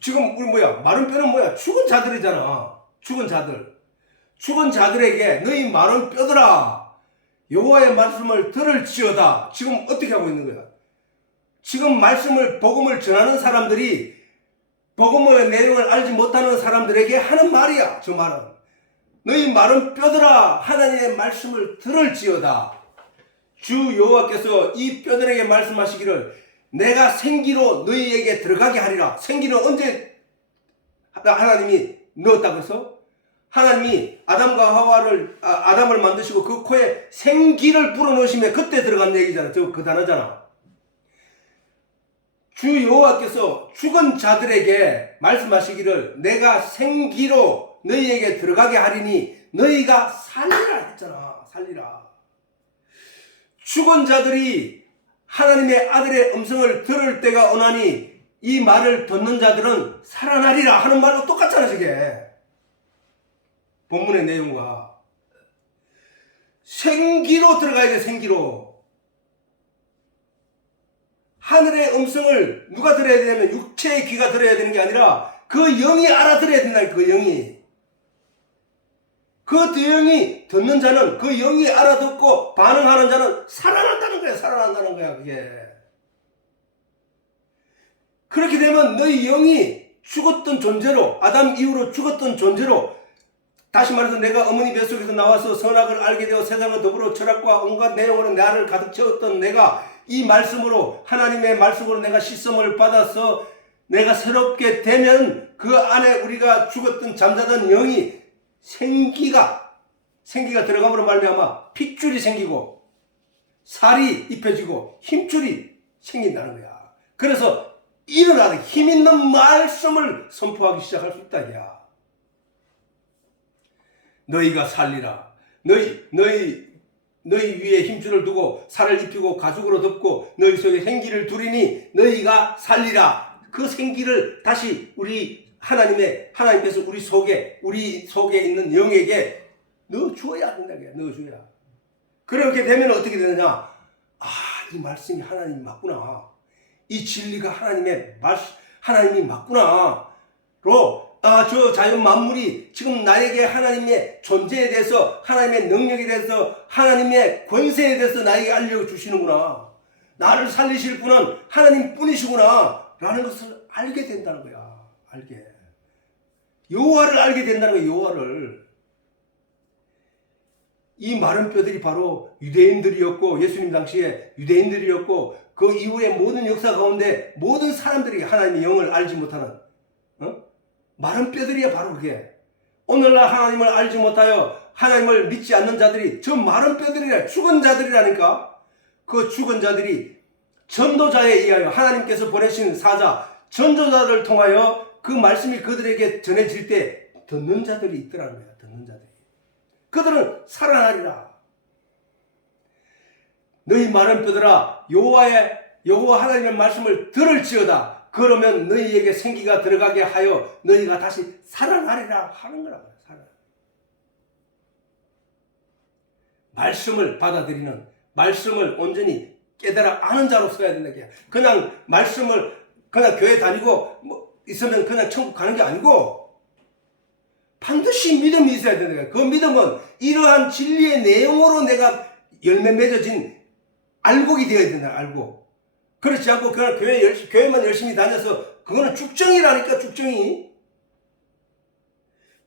지금 우리 마른 뼈는 뭐야? 죽은 자들이잖아. 죽은 자들에게 너희 마른 뼈들아 여호와의 말씀을 들을지어다. 지금 어떻게 하고 있는 거야? 지금 복음을 전하는 사람들이 복음의 내용을 알지 못하는 사람들에게 하는 말이야. 저 말은 너희 마른 뼈들아 하나님의 말씀을 들을지어다. 주 여호와께서 이 뼈들에게 말씀하시기를 내가 생기로 너희에게 들어가게 하리라. 생기는 언제 하나님이 넣었다고 해서? 하나님이 아담을 만드시고 그 코에 생기를 불어넣으시면 그때 들어간 얘기잖아. 그 단어잖아. 주 여호와께서 죽은 자들에게 말씀하시기를 내가 생기로 너희에게 들어가게 하리니 너희가 살리라 했잖아. 살리라. 죽은 자들이 하나님의 아들의 음성을 들을 때가 오나니 이 말을 듣는 자들은 살아나리라 하는 말과 똑같잖아. 저게 본문의 내용과 생기로 들어가야 돼. 생기로. 하늘의 음성을 누가 들어야 되냐면 육체의 귀가 들어야 되는 게 아니라 그 영이 알아들어야 된다. 그 영이. 그 영이 듣는 자는 그 영이 알아듣고 반응하는 자는 살아난다는 거야. 살아난다는 거야. 그게. 그렇게 되면 너희 영이 죽었던 존재로 아담 이후로 죽었던 존재로 다시 말해서 내가 어머니 뱃속에서 나와서 선악을 알게 되어 세상과 더불어 철학과 온갖 내용으로 나를 가득 채웠던 내가 이 말씀으로 하나님의 말씀으로 내가 씻음을 받아서 내가 새롭게 되면 그 안에 우리가 죽었던 잠자던 영이 생기가 생기가 들어감으로 말미암아 핏줄이 생기고 살이 입혀지고 힘줄이 생긴다는 거야. 그래서 일어나는 힘 있는 말씀을 선포하기 시작할 수 있다. 야, 너희가 살리라. 너희 위에 힘줄을 두고 살을 입히고 가죽으로 덮고 너희 속에 생기를 두리니 너희가 살리라. 그 생기를 다시 하나님께서 우리 속에 있는 영에게 넣어줘야 된다. 넣어줘야. 그렇게 되면 어떻게 되느냐? 이 말씀이 하나님이 맞구나. 이 진리가 하나님이 맞구나. 저 자연 만물이 지금 나에게 하나님의 존재에 대해서, 하나님의 능력에 대해서, 하나님의 권세에 대해서 나에게 알려주시는구나. 나를 살리실 분은 하나님 뿐이시구나. 라는 것을 알게 된다는 거야. 여호와를 알게 된다는 거야. 여호와를. 이 마른 뼈들이 바로 유대인들이었고, 예수님 당시에 유대인들이었고, 그 이후에 모든 역사 가운데 모든 사람들이 하나님의 영을 알지 못하는 마른 뼈들이야. 바로 그게. 오늘날 하나님을 알지 못하여 하나님을 믿지 않는 자들이 저 마른 뼈들이라, 죽은 자들이라니까. 그 죽은 자들이 전도자에 의하여 하나님께서 보내신 사자, 전도자를 통하여 그 말씀이 그들에게 전해질 때 듣는 자들이 있더라는 거야. 듣는 자들이. 그들은 살아나리라. 너희 마른 뼈들아, 여호와 하나님의 말씀을 들을지어다. 그러면 너희에게 생기가 들어가게 하여 너희가 다시 살아나리라 하는 거라고요. 말씀을 받아들이는, 말씀을 온전히 깨달아 아는 자로 써야 된다. 그냥 말씀을 그냥 교회 다니고 있으면 그냥 천국 가는 게 아니고 반드시 믿음이 있어야 된다. 그 믿음은 이러한 진리의 내용으로 내가 열매 맺어진 알곡이 되어야 된다. 알곡. 그렇지 않고 그냥 교회만 열심히 다녀서 그거는 죽정이라니까. 죽정이.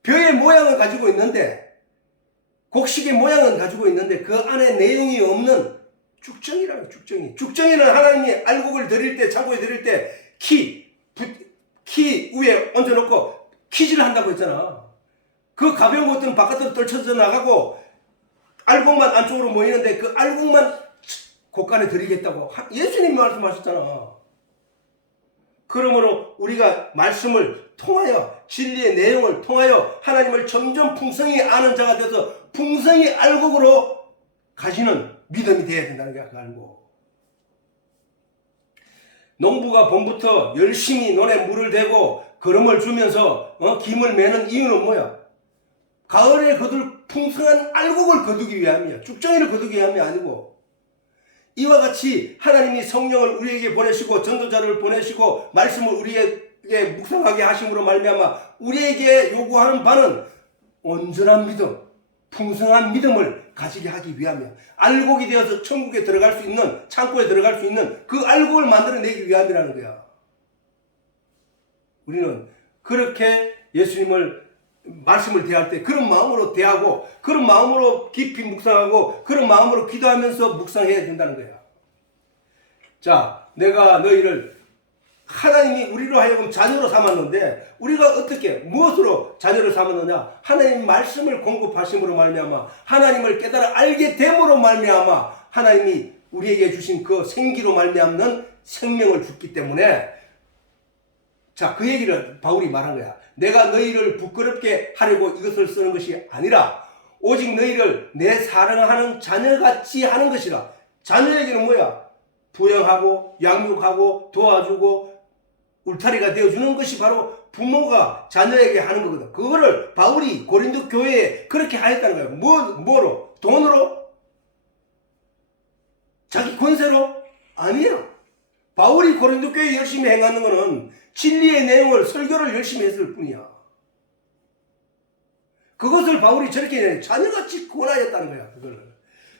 벼의 모양을 가지고 있는데, 곡식의 모양은 가지고 있는데 그 안에 내용이 없는 죽정이라고. 죽정이는 하나님이 알곡을 드릴 때, 창고에 드릴 때 키 위에 얹어놓고 키질을 한다고 했잖아. 그 가벼운 것들은 바깥으로 떨쳐져 나가고 알곡만 안쪽으로 모이는데 그 알곡만 곳간에 드리겠다고 예수님이 말씀하셨잖아. 그러므로 우리가 말씀을 통하여, 진리의 내용을 통하여 하나님을 점점 풍성히 아는 자가 돼서 풍성히 알곡으로 가지는 믿음이 되어야 된다는 게 알고. 농부가 봄부터 열심히 논에 물을 대고 거름을 주면서 김을 매는 이유는 뭐야? 가을에 거둘 풍성한 알곡을 거두기 위함이야. 죽정이를 거두기 위함이 아니고, 이와 같이 하나님이 성령을 우리에게 보내시고 전도자를 보내시고 말씀을 우리에게 묵상하게 하심으로 말미암아 우리에게 요구하는 바는 온전한 믿음, 풍성한 믿음을 가지게 하기 위함이야. 알곡이 되어서 천국에 들어갈 수 있는, 창고에 들어갈 수 있는 그 알곡을 만들어내기 위함이라는 거야. 우리는 그렇게 예수님을 말씀을 대할 때 그런 마음으로 대하고, 그런 마음으로 깊이 묵상하고, 그런 마음으로 기도하면서 묵상해야 된다는 거야. 자, 내가 너희를, 하나님이 우리로 하여금 자녀로 삼았는데 우리가 어떻게, 무엇으로 자녀를 삼았느냐? 하나님 말씀을 공급하심으로 말미암아, 하나님을 깨달아 알게 됨으로 말미암아 하나님이 우리에게 주신 그 생기로 말미암는 생명을 줬기 때문에, 자, 그 얘기를 바울이 말한 거야. 내가 너희를 부끄럽게 하려고 이것을 쓰는 것이 아니라 오직 너희를 내 사랑하는 자녀같이 하는 것이라. 자녀에게는 뭐야? 부양하고 양육하고 도와주고 울타리가 되어주는 것이 바로 부모가 자녀에게 하는 거거든. 그거를 바울이 고린도 교회에 그렇게 하였다는 거예요. 뭐로? 돈으로? 자기 권세로? 아니에요. 바울이 고린도 교회에 열심히 행하는 것은 진리의 내용을, 설교를 열심히 했을 뿐이야. 그것을 바울이 저렇게 자녀같이 권하였다는 거야. 그거를.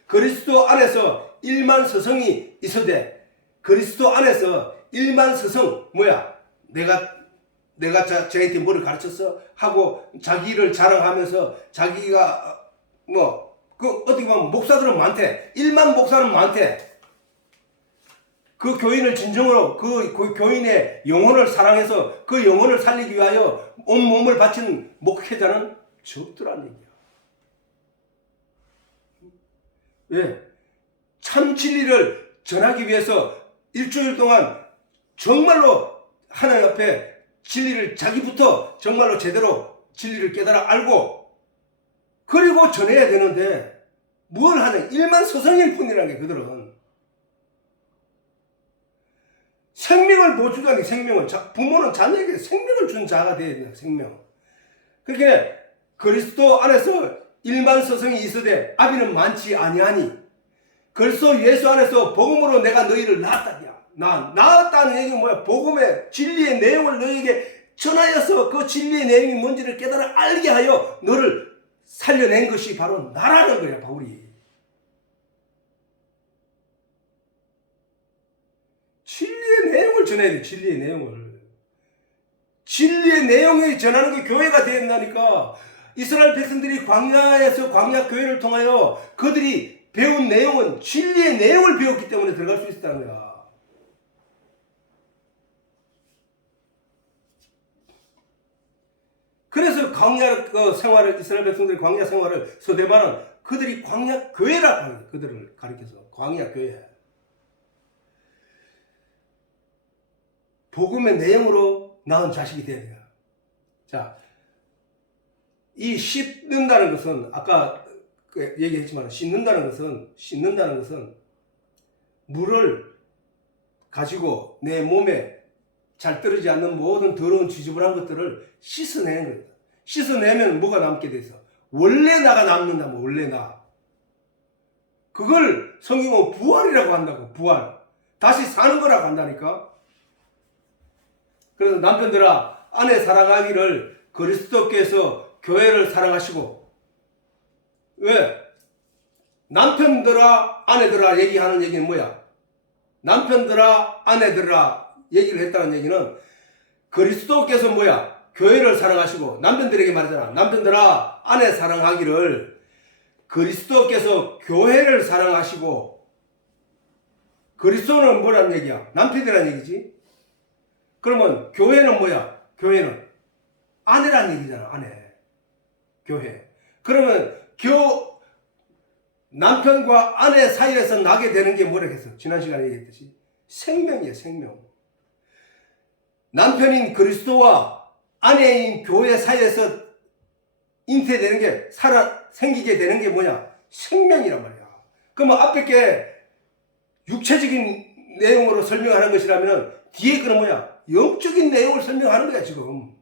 그리스도 안에서 1만 서성이 있어되, 그리스도 안에서 1만 서성, 뭐야? 내가 저한테 뭐를 가르쳤어? 하고 자기를 자랑하면서 자기가 어떻게 보면 목사들은 많대. 1만 목사는 많대. 그 교인을 진정으로, 그 교인의 영혼을 사랑해서 그 영혼을 살리기 위하여 온 몸을 바친 목회자는 적더란 얘기야. 왜? 참 진리를 전하기 위해서 일주일 동안 정말로 하나님 앞에 진리를 자기부터 정말로 제대로 진리를 깨달아 알고 그리고 전해야 되는데 뭘 하는 일만 서성일 뿐이라는 게 그들은 생명을 못 주다니 생명을 부모는 자녀에게 생명을 준 자가 되어야 된다. 생명. 그렇게 그리스도 안에서 일만 서성이 있으되 아비는 많지 아니하니 그리스도 예수 안에서 복음으로 내가 너희를 낳았다. 낳았다는 얘기는 뭐야? 복음의 진리의 내용을 너희에게 전하여서 그 진리의 내용이 뭔지를 깨달아 알게 하여 너를 살려낸 것이 바로 나라는 거야, 바울이. 진리의 내용을 전해야 돼, 진리의 내용을. 진리의 내용이 전하는 게 교회가 된다니까. 이스라엘 백성들이 광야에서 광야 교회를 통하여 그들이 배운 내용은 진리의 내용을 배웠기 때문에 들어갈 수 있었다는 거야. 그래서 광야 생활을, 이스라엘 백성들이 광야 생활을 서대반은 그들이 광야 교회라고 하는 거예요. 그들을 가리켜서 광야 교회. 복음의 내용으로 낳은 자식이 되어야 돼요. 자, 이 씻는다는 것은 아까 얘기했지만 씻는다는 것은 물을 가지고 내 몸에 잘 떨어지지 않는 모든 더러운 지저분한 것들을 씻어내는 겁니다. 씻어내면 뭐가 남게 돼서 원래 나가 남는다면 원래 나. 그걸 성경은 부활이라고 한다고. 부활. 다시 사는 거라고 한다니까. 그래서 남편들아 아내 사랑하기를 그리스도께서 교회를 사랑하시고 왜? 남편들아 아내들아 얘기하는 얘기는 뭐야? 남편들아 아내들아 얘기를 했다는 얘기는 그리스도께서 뭐야? 교회를 사랑하시고 남편들에게 말하잖아. 남편들아 아내 사랑하기를 그리스도께서 교회를 사랑하시고 그리스도는 뭐라는 얘기야? 남편이라는 얘기지. 그러면 교회는 뭐야? 교회는 아내라는 얘기잖아. 아내. 교회. 그러면 남편과 아내 사이에서 나게 되는 게 뭐라고 했어? 지난 시간에 얘기했듯이 생명이에요. 생명. 남편인 그리스도와 아내인 교회 사이에서 잉태되는 게 생기게 되는 게 뭐냐? 생명이란 말이야. 그러면 앞에 게 육체적인 내용으로 설명하는 것이라면 뒤에 그는 뭐야? 영적인 내용을 설명하는 거야 지금.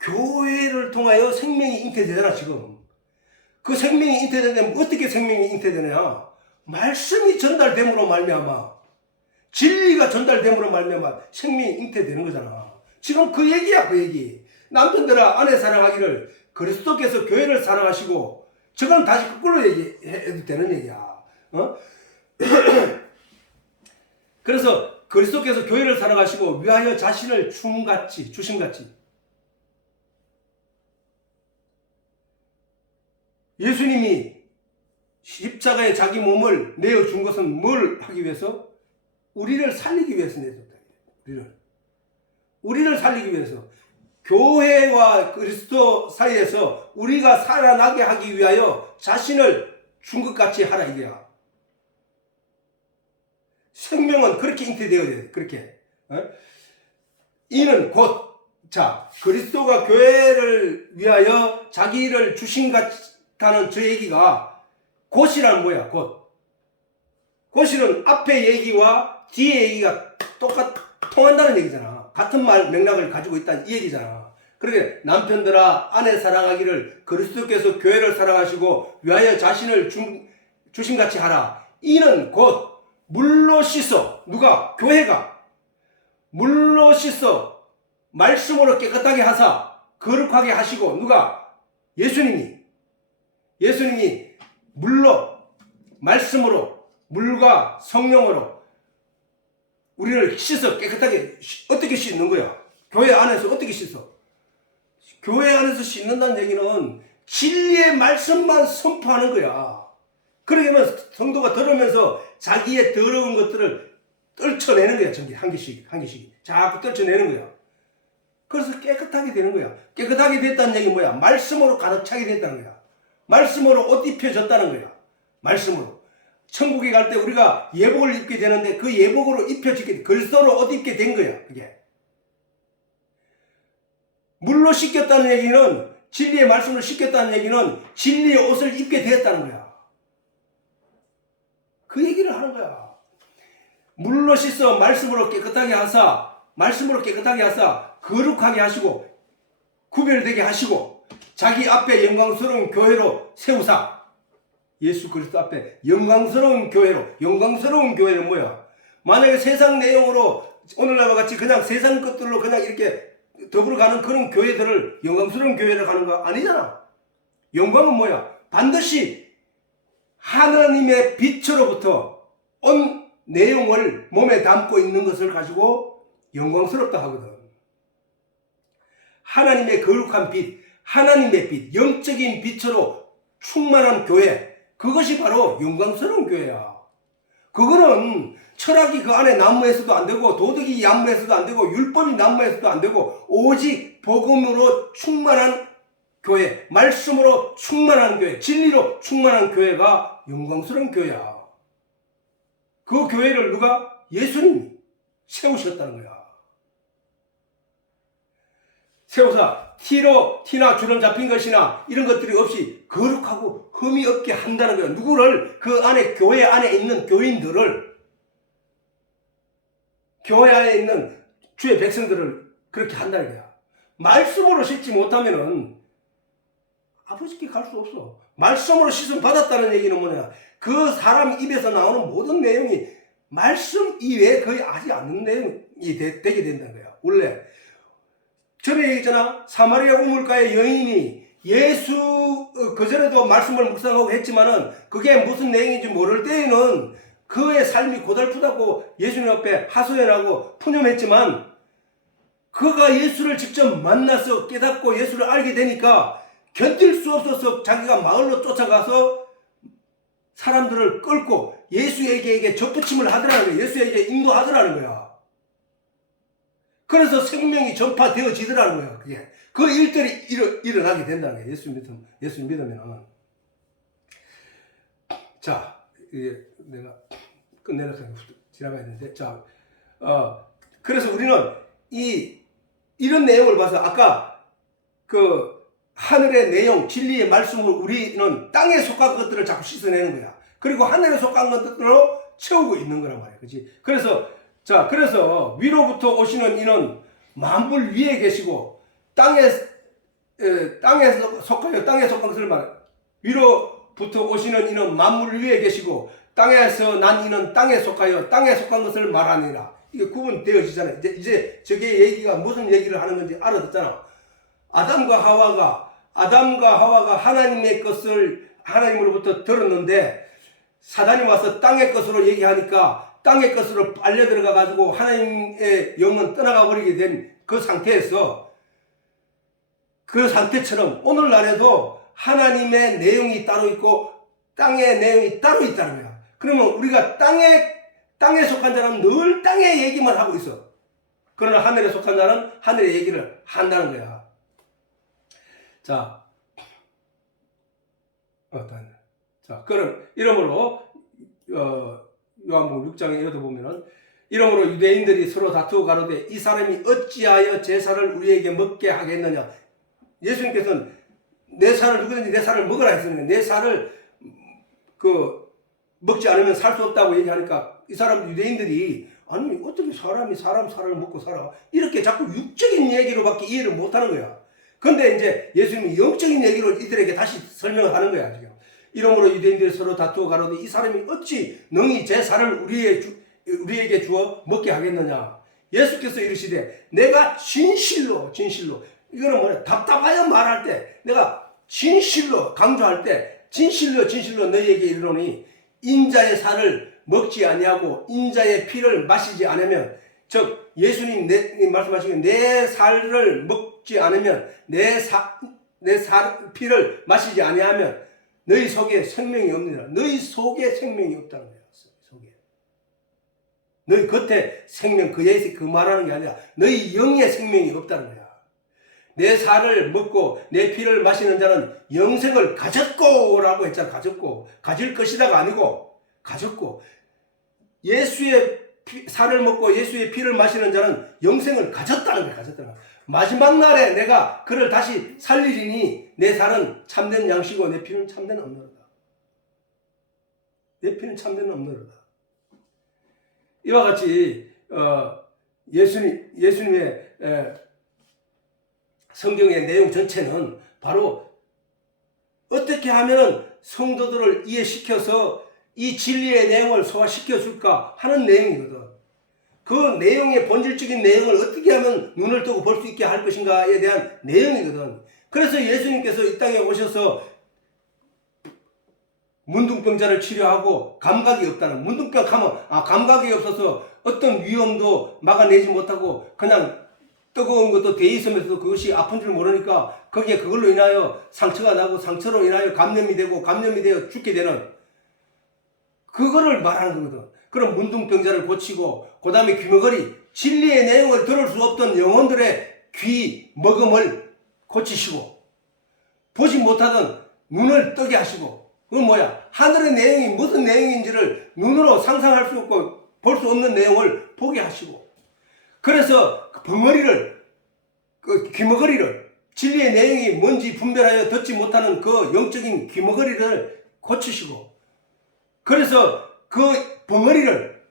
교회를 통하여 생명이 잉태되잖아 지금. 그 생명이 잉태되면 어떻게 생명이 잉태되느냐? 말씀이 전달됨으로 말미암아 진리가 전달됨으로 말미암아 생명이 잉태되는 거잖아. 지금 그 얘기야 그 얘기. 남편들아 아내 사랑하기를 그리스도께서 교회를 사랑하시고 저건 다시 거꾸로 얘기해도 되는 얘기야. 어? 그래서 그리스도께서 교회를 사랑하시고 위하여 자신을 주심같이 예수님이 십자가에 자기 몸을 내어준 것은 뭘 하기 위해서? 우리를 살리기 위해서 내줬다. 우리를 살리기 위해서. 교회와 그리스도 사이에서 우리가 살아나게 하기 위하여 자신을 준 것 같이 하라 이게야. 생명은 그렇게 잉태되어야 돼. 그렇게. 이는 곧 그리스도가 교회를 위하여 자기를 주신 같다는 저 얘기가 곧이란 뭐야? 곧이는 앞에 얘기와 뒤에 얘기가 통한다는 얘기잖아. 같은 맥락을 가지고 있다는 이 얘기잖아. 그러게 남편들아 아내 사랑하기를 그리스도께서 교회를 사랑하시고 위하여 자신을 주신같이 하라. 이는 곧 물로 씻어. 누가? 교회가 물로 씻어 말씀으로 깨끗하게 하사 거룩하게 하시고 누가? 예수님이 물로 말씀으로 물과 성령으로 우리를 씻어 깨끗하게. 어떻게 씻는 거야? 교회 안에서 어떻게 씻어? 교회 안에서 씻는다는 얘기는 진리의 말씀만 선포하는 거야. 그러면 성도가 들으면서 자기의 더러운 것들을 떨쳐내는 거야. 한 개씩 자꾸 떨쳐내는 거야. 그래서 깨끗하게 되는 거야. 깨끗하게 됐다는 얘기 뭐야? 말씀으로 가득 차게 됐다는 거야. 말씀으로 옷 입혀졌다는 거야. 말씀으로. 천국에 갈 때 우리가 예복을 입게 되는데 그 예복으로 입혀지게, 글서로 옷 입게 된 거야. 그게. 물로 씻겼다는 얘기는, 진리의 말씀을 씻겼다는 얘기는 진리의 옷을 입게 되었다는 거야. 그 얘기를 하는 거야. 물로 씻어 말씀으로 깨끗하게 하사, 말씀으로 깨끗하게 하사, 거룩하게 하시고, 구별되게 하시고, 자기 앞에 영광스러운 교회로 세우사. 예수 그리스도 앞에 영광스러운 교회로, 영광스러운 교회는 뭐야? 만약에 세상 내용으로 오늘날과 같이 그냥 세상 것들로 그냥 이렇게 더불어 가는 그런 교회들을 영광스러운 교회를 가는 거 아니잖아. 영광은 뭐야? 반드시 하나님의 빛으로부터 온 내용을 몸에 담고 있는 것을 가지고 영광스럽다 하거든. 하나님의 거룩한 빛, 하나님의 빛, 영적인 빛으로 충만한 교회, 그것이 바로 영광스러운 교회야. 그거는 철학이 그 안에 난무해서도 안 되고, 도덕이 난무해서도 안 되고, 율법이 난무해서도 안 되고, 오직 복음으로 충만한 교회, 말씀으로 충만한 교회, 진리로 충만한 교회가 영광스러운 교회야. 그 교회를 누가? 예수님이 세우셨다는 거야. 세우사 티나 주름 잡힌 것이나 이런 것들이 없이 거룩하고 흠이 없게 한다는 거야. 누구를? 그 안에, 교회 안에 있는 교인들을, 교회 안에 있는 주의 백성들을 그렇게 한다는 거야. 말씀으로 씻지 못하면은 아버지께 갈 수 없어. 말씀으로 씻음 받았다는 얘기는 뭐냐? 그 사람 입에서 나오는 모든 내용이 말씀 이외에 거의 하지 않는 내용이 되게 된다는 거야. 원래 전에 얘기했잖아. 사마리아 우물가의 여인이 예수 그전에도 말씀을 묵상하고 했지만은 그게 무슨 내용인지 모를 때에는 그의 삶이 고달프다고 예수님 앞에 하소연하고 푸념했지만, 그가 예수를 직접 만나서 깨닫고 예수를 알게 되니까 견딜 수 없어서 자기가 마을로 쫓아가서 사람들을 끌고 예수에게 접붙임을 하더라는 거야. 예수에게 인도하더라는 거야. 그래서 생명이 전파되어지더라는 거야. 그게. 그 일들이 일어나게 된다는 거야. 예수 믿으면. 자, 이제 내가 끝내려고 지나가야 되는데, 자, 그래서 우리는 이런 내용을 봐서 아까 그 하늘의 내용, 진리의 말씀을 우리는 땅에 속한 것들을 자꾸 씻어내는 거야. 그리고 하늘에 속한 것들로 채우고 있는 거란 말이야. 그렇지? 그래서 위로부터 오시는 이는 만물 위에 계시고, 땅에 속한 것을 말해. 위로부터 오시는 이는 만물 위에 계시고, 땅에서 난 이는 땅에 속하여 땅에 속한 것을 말하니라. 이게 구분되어지잖아요. 이제 저게 얘기가 무슨 얘기를 하는 건지 알아듣잖아. 아담과 하와가 하나님의 것을 하나님으로부터 들었는데, 사단이 와서 땅의 것으로 얘기하니까 땅의 것으로 빨려 들어가 가지고 하나님의 영은 떠나가 버리게 된 그 상태에서, 그 상태처럼 오늘날에도 하나님의 내용이 따로 있고 땅의 내용이 따로 있다는 거야. 그러면 우리가 땅에 속한 자는 늘 땅의 얘기만 하고 있어. 그러나 하늘에 속한 자는 하늘의 얘기를 한다는 거야. 자, 그럼 이러므로 요한복음 6장에 이어도 보면은, 이러므로 유대인들이 서로 다투어 가로되 이 사람이 어찌하여 제 살을 우리에게 먹게 하겠느냐. 예수님께서는 내 살을, 누구든지 내 살을 먹으라 했으니까, 내 살을 먹지 않으면 살 수 없다고 얘기하니까, 이 사람 유대인들이 아니 어떻게 사람이 사람 살을 먹고 살아, 이렇게 자꾸 육적인 얘기로밖에 이해를 못하는 거야. 근데 이제 예수님이 영적인 얘기로 이들에게 다시 설명을 하는 거야. 지금. 이러므로 유대인들이 서로 다투어 가로되 이 사람이 어찌 능히 제 살을 우리에게 주어 먹게 하겠느냐. 예수께서 이르시되 내가 진실로, 이거는 뭐냐, 답답하여 말할 때, 내가 진실로 강조할 때, 진실로 너희에게 이르노니 인자의 살을 먹지 아니하고 인자의 피를 마시지 않으면, 즉 예수님 말씀하시기에 내 살을 먹지 않으면, 내 피를 마시지 아니하면 너희 속에 생명이 없느니라. 너희 속에 생명이 없다는 거야. 속에. 너희 겉에 생명, 그 말하는 게 아니라 너희 영에 생명이 없다는 거야. 내 살을 먹고 내 피를 마시는 자는 영생을 가졌고 라고 했잖아. 가졌고. 가질 것이다가 아니고 가졌고. 예수의 살을 먹고 예수의 피를 마시는 자는 영생을 가졌다는 거야. 가졌다는 거야. 마지막 날에 내가 그를 다시 살리리니 내 살은 참된 양식이고 내 피는 참된 음료로다. 내 피는 참된 음료로다. 이와 같이 예수님의 성경의 내용 전체는 바로 어떻게 하면 성도들을 이해시켜서 이 진리의 내용을 소화시켜 줄까 하는 내용이거든. 그 내용의 본질적인 내용을 어떻게 하면 눈을 뜨고 볼 수 있게 할 것인가에 대한 내용이거든. 그래서 예수님께서 이 땅에 오셔서 문둥병자를 치료하고 감각이 없다는, 문둥병 하면 감각이 없어서 어떤 위험도 막아내지 못하고 그냥 뜨거운 것도 돼 있으면서도 그것이 아픈 줄 모르니까 거기에 그걸로 인하여 상처가 나고 상처로 인하여 감염이 되고 감염이 되어 죽게 되는 그거를 말하는 거거든. 그럼 문둥병자를 고치고 그 다음에 귀머거리, 진리의 내용을 들을 수 없던 영혼들의 귀 먹음을 고치시고 보지 못하던 눈을 뜨게 하시고, 그건 뭐야? 하늘의 내용이 무슨 내용인지를 눈으로 상상할 수 없고 볼 수 없는 내용을 보게 하시고, 그래서 벙어리를, 귀머거리를, 진리의 내용이 뭔지 분별하여 듣지 못하는 그 영적인 귀머거리를 고치시고, 그래서 그 벙어리를,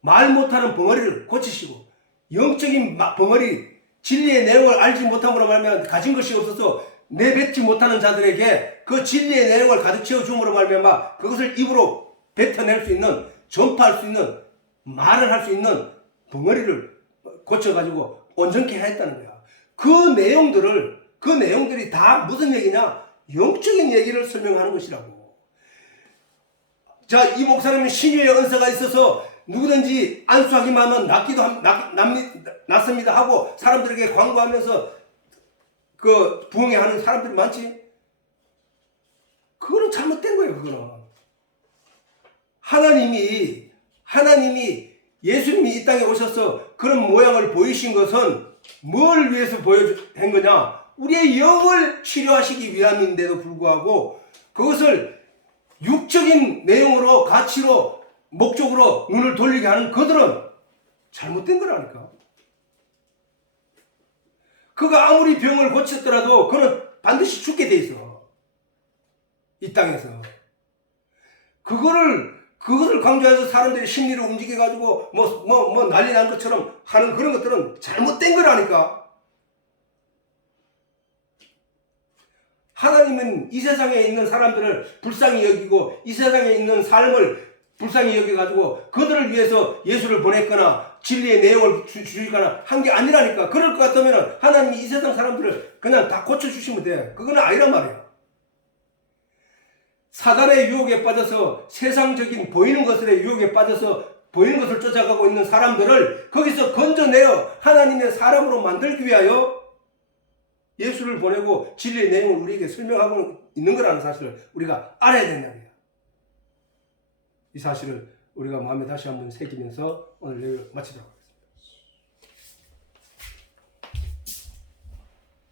말 못하는 벙어리를 고치시고, 영적인 벙어리, 진리의 내용을 알지 못함으로 말하면 가진 것이 없어서 내뱉지 못하는 자들에게 그 진리의 내용을 가득 채워줌으로 말미암아 그것을 입으로 뱉어낼 수 있는, 전파할 수 있는, 말을 할 수 있는 벙어리를 고쳐가지고 온전케 했다는 거야. 그 내용들이 다 무슨 얘기냐? 영적인 얘기를 설명하는 것이라고. 자, 이 목사님은 신유의 은사가 있어서 누구든지 안수하기만 하면 낫습니다 하고 사람들에게 광고하면서 그 부흥회 하는 사람들이 많지? 그거는 잘못된 거예요, 그거는. 하나님이 예수님이 이 땅에 오셔서 그런 모양을 보이신 것은 뭘 위해서 한 거냐? 우리의 영을 치료하시기 위함인데도 불구하고 그것을 육적인 내용으로, 가치로, 목적으로 눈을 돌리게 하는 그들은 잘못된 거라니까. 그가 아무리 병을 고쳤더라도 그는 반드시 죽게 돼 있어. 이 땅에서. 그거를 강조해서 사람들이 심리를 움직여가지고 난리 난 것처럼 하는 그런 것들은 잘못된 거라니까. 하나님은 이 세상에 있는 사람들을 불쌍히 여기고 이 세상에 있는 삶을 불쌍히 여겨가지고 그들을 위해서 예수를 보냈거나 진리의 내용을 주시거나 한 게 아니라니까. 그럴 것 같으면 하나님이 이 세상 사람들을 그냥 다 고쳐주시면 돼. 그건 아니란 말이야. 사단의 유혹에 빠져서 세상적인 보이는 것의 유혹에 빠져서 보이는 것을 쫓아가고 있는 사람들을 거기서 건져내어 하나님의 사람으로 만들기 위하여 예수를 보내고 진리의 내용을 우리에게 설명하고 있는 거라는 사실을 우리가 알아야 된다는 거야. 이 사실을 우리가 마음에 다시 한번 새기면서 오늘 내용을 마치도록 하겠습니다.